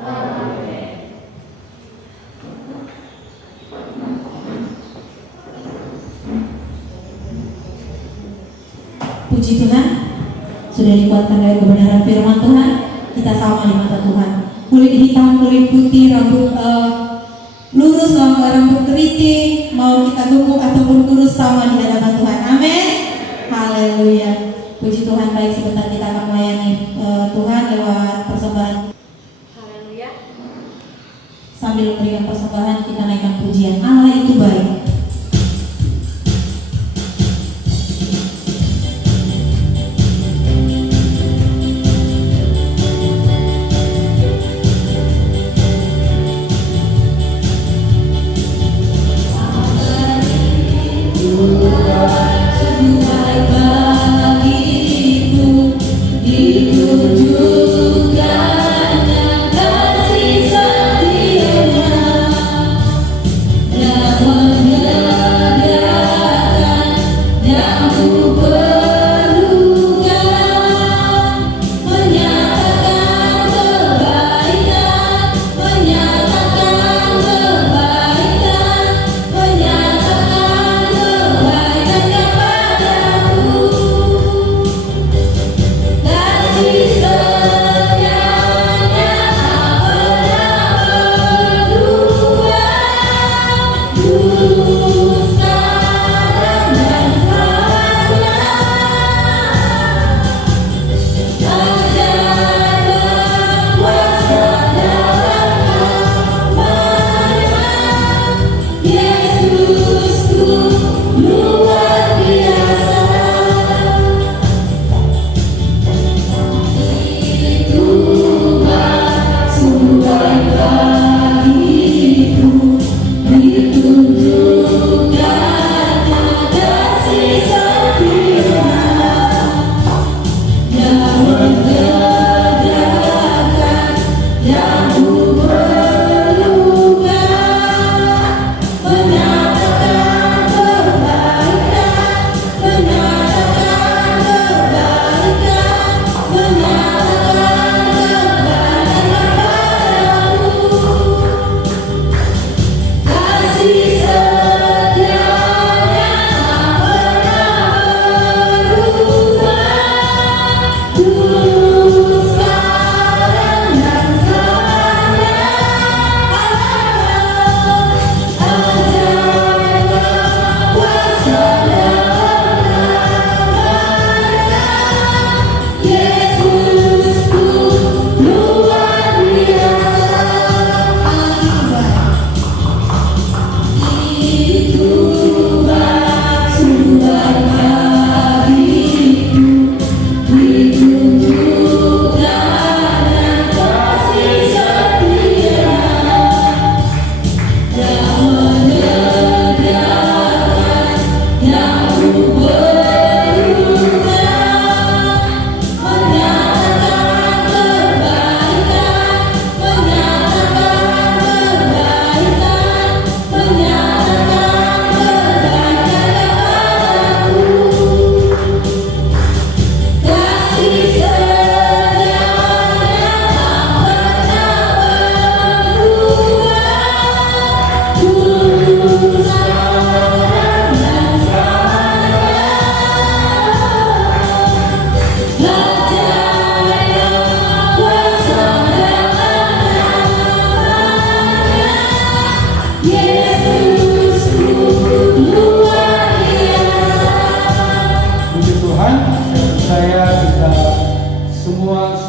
amin. Puji Tuhan, sudah dikuatkan dari kebenaran firman Tuhan. Kita sama di mata Tuhan. Kulit hitam, kulit putih, rambut lurus, rambut keriting, mau kita gemuk ataupun kurus, sama di hadapan Tuhan. Amin. Haleluya. Puji Tuhan. Baik, sebentar kita akan melayani Tuhan lewat persembahan. Haleluya. Sambil memberikan persembahan, kita naikkan pujian. Allah itu baik. One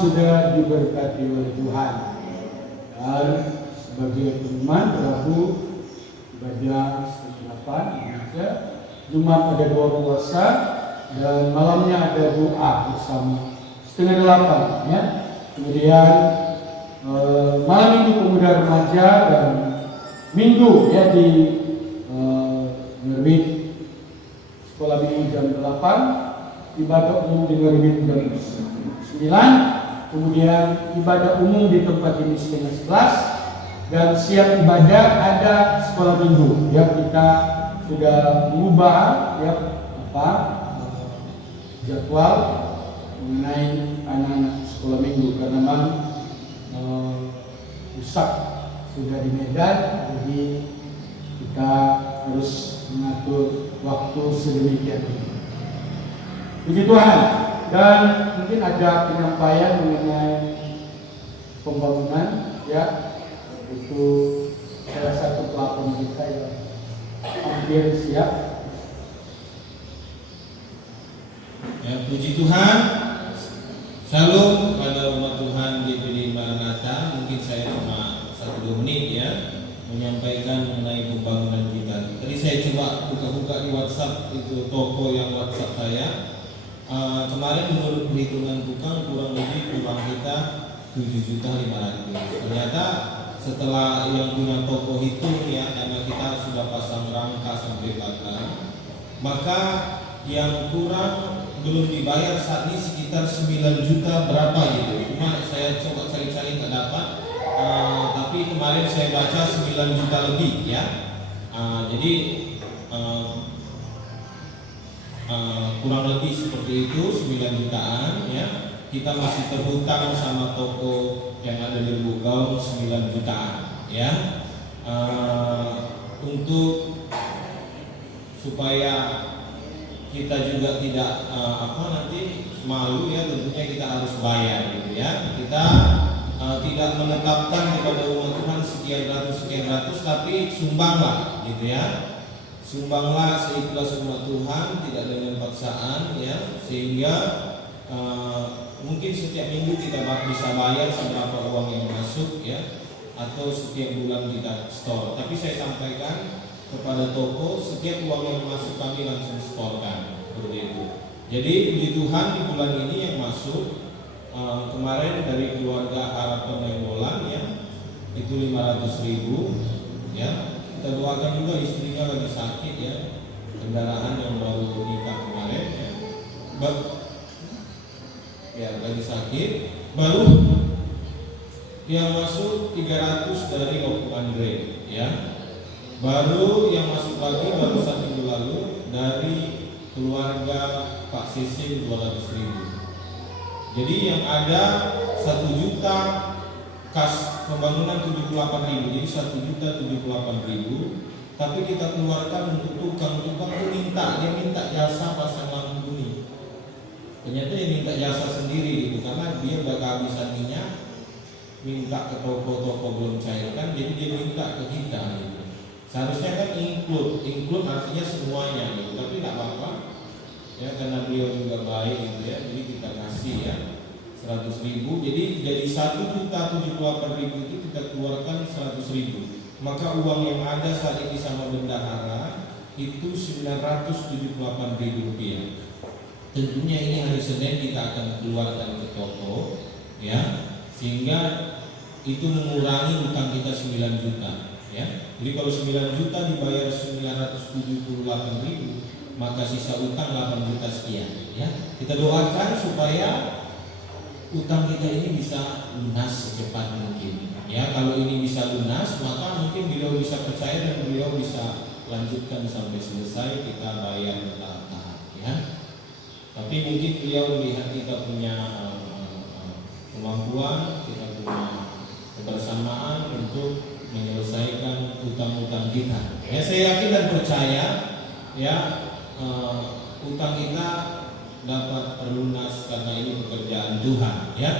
sudah diberkati oleh Tuhan. Dan sebagai teman Rabu ibadah setengah 8, Jumat ada doa puasa, dan malamnya ada doa bersama setengah 8 ya. Kemudian malam minggu pemuda remaja dan minggu ya di Nerbit sekolah minggu jam 8, ibadah umum di Nerbit jam 9, kemudian ibadah umum di tempat ini setengah 11, dan siap ibadah ada sekolah minggu ya. Kita sudah mengubah ya jadwal mengenai anak-anak sekolah minggu karena memang rusak sudah di Medan, jadi kita harus mengatur waktu sedemikian ini. Puji Tuhan. Dan mungkin ada penyampaian mengenai pembangunan ya, itu salah satu pelapon kita yang hampir siap. Ya, puji Tuhan. Shalom pada umat Tuhan di GPD Maranatha. Mungkin saya cuma 1-2 menit ya menyampaikan mengenai pembangunan kita. Tadi saya coba buka-buka di WhatsApp, itu toko yang WhatsApp saya. Kemarin menurut perhitungan tukang kurang kita 7.500.000. Ternyata setelah yang punya toko hitung ya, karena kita sudah pasang rangka sampai belakang, maka yang kurang belum dibayar saat ini sekitar 9 juta berapa gitu. Cuma saya coba cari-cari nggak dapat. Tapi kemarin saya baca 9 juta lebih ya. Jadi kurang lebih seperti itu, 9 jutaan ya. Kita masih terhutang sama toko yang ada di Lubuk 9 jutaan ya. Untuk supaya kita juga tidak nanti malu ya, tentunya kita harus bayar gitu ya. Kita tidak menetapkan kepada umat Tuhan sekian ratus, tapi sumbanglah gitu ya. Sumbanglah seikhlas umat Tuhan, tidak dengan paksaan ya, sehingga mungkin setiap minggu kita bisa bayar seberapa uang yang masuk ya, atau setiap bulan kita store. Tapi saya sampaikan kepada toko, setiap uang yang masuk kami langsung storekan seperti itu. Jadi puji Tuhan di bulan ini yang masuk kemarin dari keluarga Harapan Nainggolan ya, itu 500.000 ya. Kita doakan juga istrinya lagi sakit ya, kendaraan yang baru nikah kemarin ya, lagi sakit. Baru yang masuk 300 dari Om Andre ya. Baru yang masuk lagi baru 1 minggu lalu dari keluarga Pak Sisim 200.000. Jadi yang ada 1 juta kas pembangunan 78.000, jadi 1.078.000. Tapi kita keluarkan untuk tukang itu dia minta jasa pasang lampu kuning. Ternyata dia minta jasa sendiri gitu, karena dia udah kehabisan minyak, minta ke toko-toko belum cairkan, jadi dia minta ke kita gitu. Seharusnya kan include artinya semuanya gitu, tapi nggak apa-apa ya, karena beliau juga baik gitu ya, jadi kita kasih ya 100.000. Jadi 1.078.000 itu kita keluarkan 100.000. Maka uang yang ada saat ini sama bendahara itu 978.000 rupiah. Tentunya ini hari Senin kita akan keluarkan ke toko ya, sehingga itu mengurangi utang kita 9 juta ya. Jadi kalau 9 juta dibayar 978.000, maka sisa utang 8 juta sekian ya. Kita doakan supaya utang kita ini bisa lunas secepat mungkin ya. Kalau ini bisa lunas, maka mungkin beliau bisa percaya dan beliau bisa lanjutkan sampai selesai, kita bayar bertahap-tahap ya. Tapi mungkin beliau melihat kita punya kemampuan, kita punya kebersamaan untuk menyelesaikan utang-utang kita ya. Saya yakin dan percaya ya, utang kita dapat terlunas karena ini pekerjaan Tuhan ya.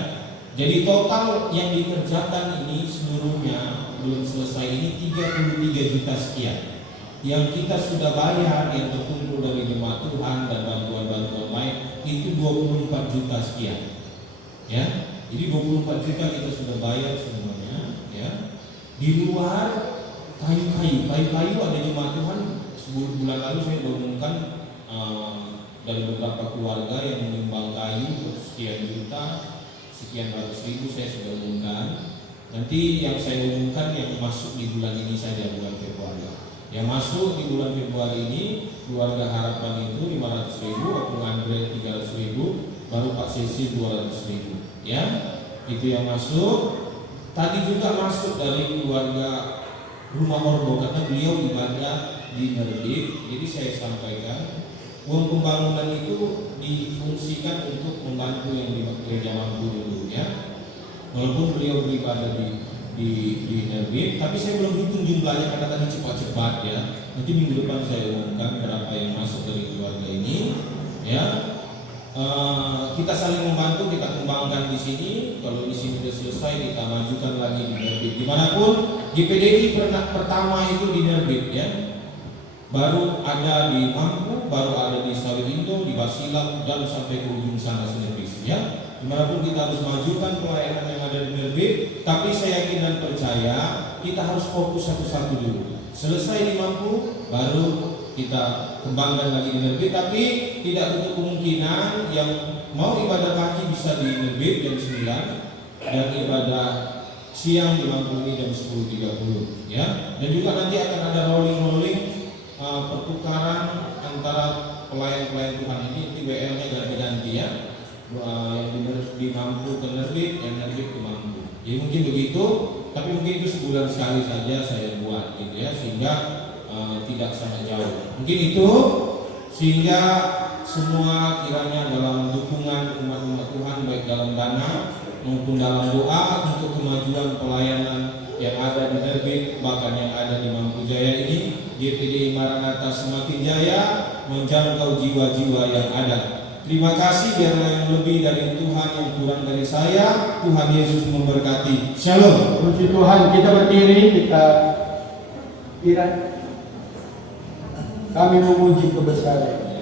Jadi total yang dikerjakan ini seluruhnya belum selesai ini 33 juta sekian. Yang kita sudah bayar yang terkumpul dari jemaat Tuhan dan bantuan-bantuan lain itu 24 juta sekian ya. Jadi 24 juta kita sudah bayar semuanya, ya. Di luar kayu-kayu ada jemaat Tuhan. Bulan lalu saya mengumumkan dari beberapa keluarga yang menyumbang kayu sekian juta, sekian ratus ribu saya sudah umumkan. Nanti yang saya umumkan yang masuk di bulan ini saja, bulan Februari. Yang masuk di bulan Februari ini keluarga harapan itu 500 ribu, Opung Andre 300 ribu, baru Pak Sesi 200 ribu. Ya, itu yang masuk. Tadi juga masuk dari keluarga Rumah Orbo karena beliau ibadah di Nerbit. Jadi saya sampaikan uang pembangunan itu difungsikan untuk membantu yang di gereja mampu dulu, ya. Walaupun beliau beribadah di Nerbit, tapi saya belum hitung jumlahnya karena tadi cepat-cepat, ya. Nanti minggu depan saya umumkan berapa yang masuk dari keluarga ini, ya. Kita saling membantu, kita kembangkan di sini. Kalau di sini sudah selesai, kita majukan lagi di Nerbit. Dimanapun GPDI pertama itu di Nerbit, ya. Baru ada di Mampu, baru ada di Sawit-Indo, di Basilam, dan sampai ke ujung sana Senerbis, ya. Dimanapun kita harus majukan pelayanan yang ada di Nerbit. Tapi saya yakin dan percaya kita harus fokus satu-satu dulu. Selesai di Mampu, baru kita kembangkan lagi di Nerbit. Tapi tidak untuk kemungkinan yang mau ibadah pagi bisa di Nerbit jam 9 dan ibadah siang di Mampu ini jam 10.30, ya. Dan juga nanti akan ada rolling pertukaran antara pelayan-pelayan Tuhan ini WL-nya ganti-ganti, ya. Yang di Mampu ke Nerbit, yang Nerbit ke Mampu. Jadi mungkin begitu, tapi mungkin itu sebulan sekali saja saya buat, gitu, ya, sehingga tidak sangat jauh. Mungkin itu sehingga semua kiranya dalam dukungan umat-umat Tuhan baik dalam dana maupun dalam doa untuk kemajuan pelayanan yang ada di Nerbit, bahkan yang ada di Mampu Jaya ini, GPDI Maranatha semakin jaya menjangkau jiwa-jiwa yang ada. Terima kasih, biarlah yang lebih dari Tuhan, yang kurang dari saya. Tuhan Yesus memberkati. Shalom. Puji Tuhan, kita berdiri, kita kira kami memuji kebesaran.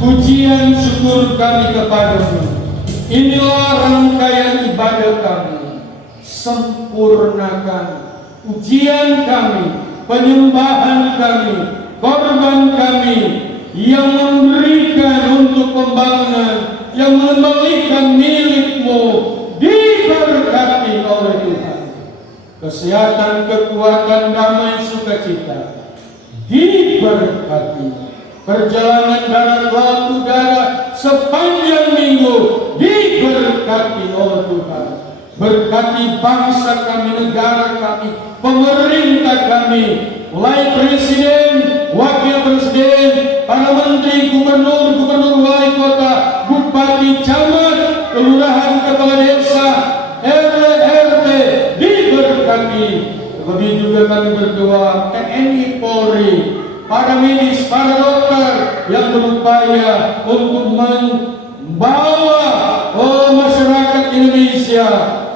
Pujian syukur kami kepadamu. Inilah rangkaian ibadah kami. Sempurnakan ujian kami, penyembahan kami, korban kami yang memberikan untuk pembangunan, yang mengembalikan milikmu, diberkati oleh Tuhan. Kesehatan, kekuatan, damai, sukacita diberkati. Perjalanan darat, laut, udara sepanjang minggu diberkati oleh Tuhan. Berkati bangsa kami, negara kami, pemerintah kami, mulai presiden, wakil presiden, para menteri, gubernur, wali kota, bupati, camat, kelurahan, kepala desa, RT, diberkati. Lebih juga kami berdoa TNI Polri, para medis, para dokter yang berupaya untuk membawa masyarakat Indonesia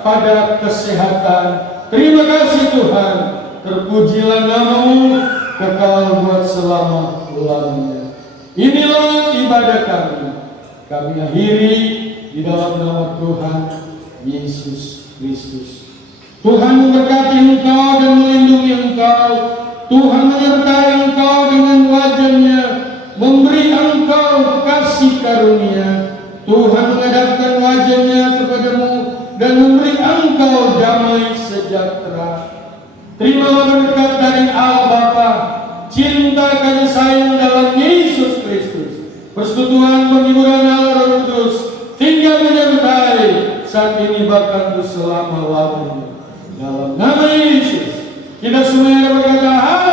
pada kesehatan. Terima kasih Tuhan, terpujilah nama-Mu, kekal buat selama-lamanya. Inilah ibadah kami. Kami akhiri di dalam nama Tuhan Yesus Kristus. Tuhan memberkati engkau dan Tuhan menyertai engkau dengan wajah-Nya, memberi engkau kasih karunia. Tuhan menghadapkan wajah-Nya kepadamu dan memberi engkau damai sejahtera. Terimalah berkat dari Allah Bapa, cinta kasih sayang dalam Yesus Kristus, persekutuan penghiburan Allah Roh Kudus, tinggal menyertai saat ini bahkan selama-lamanya. Dalam nama Yesus, kita semuanya berkata,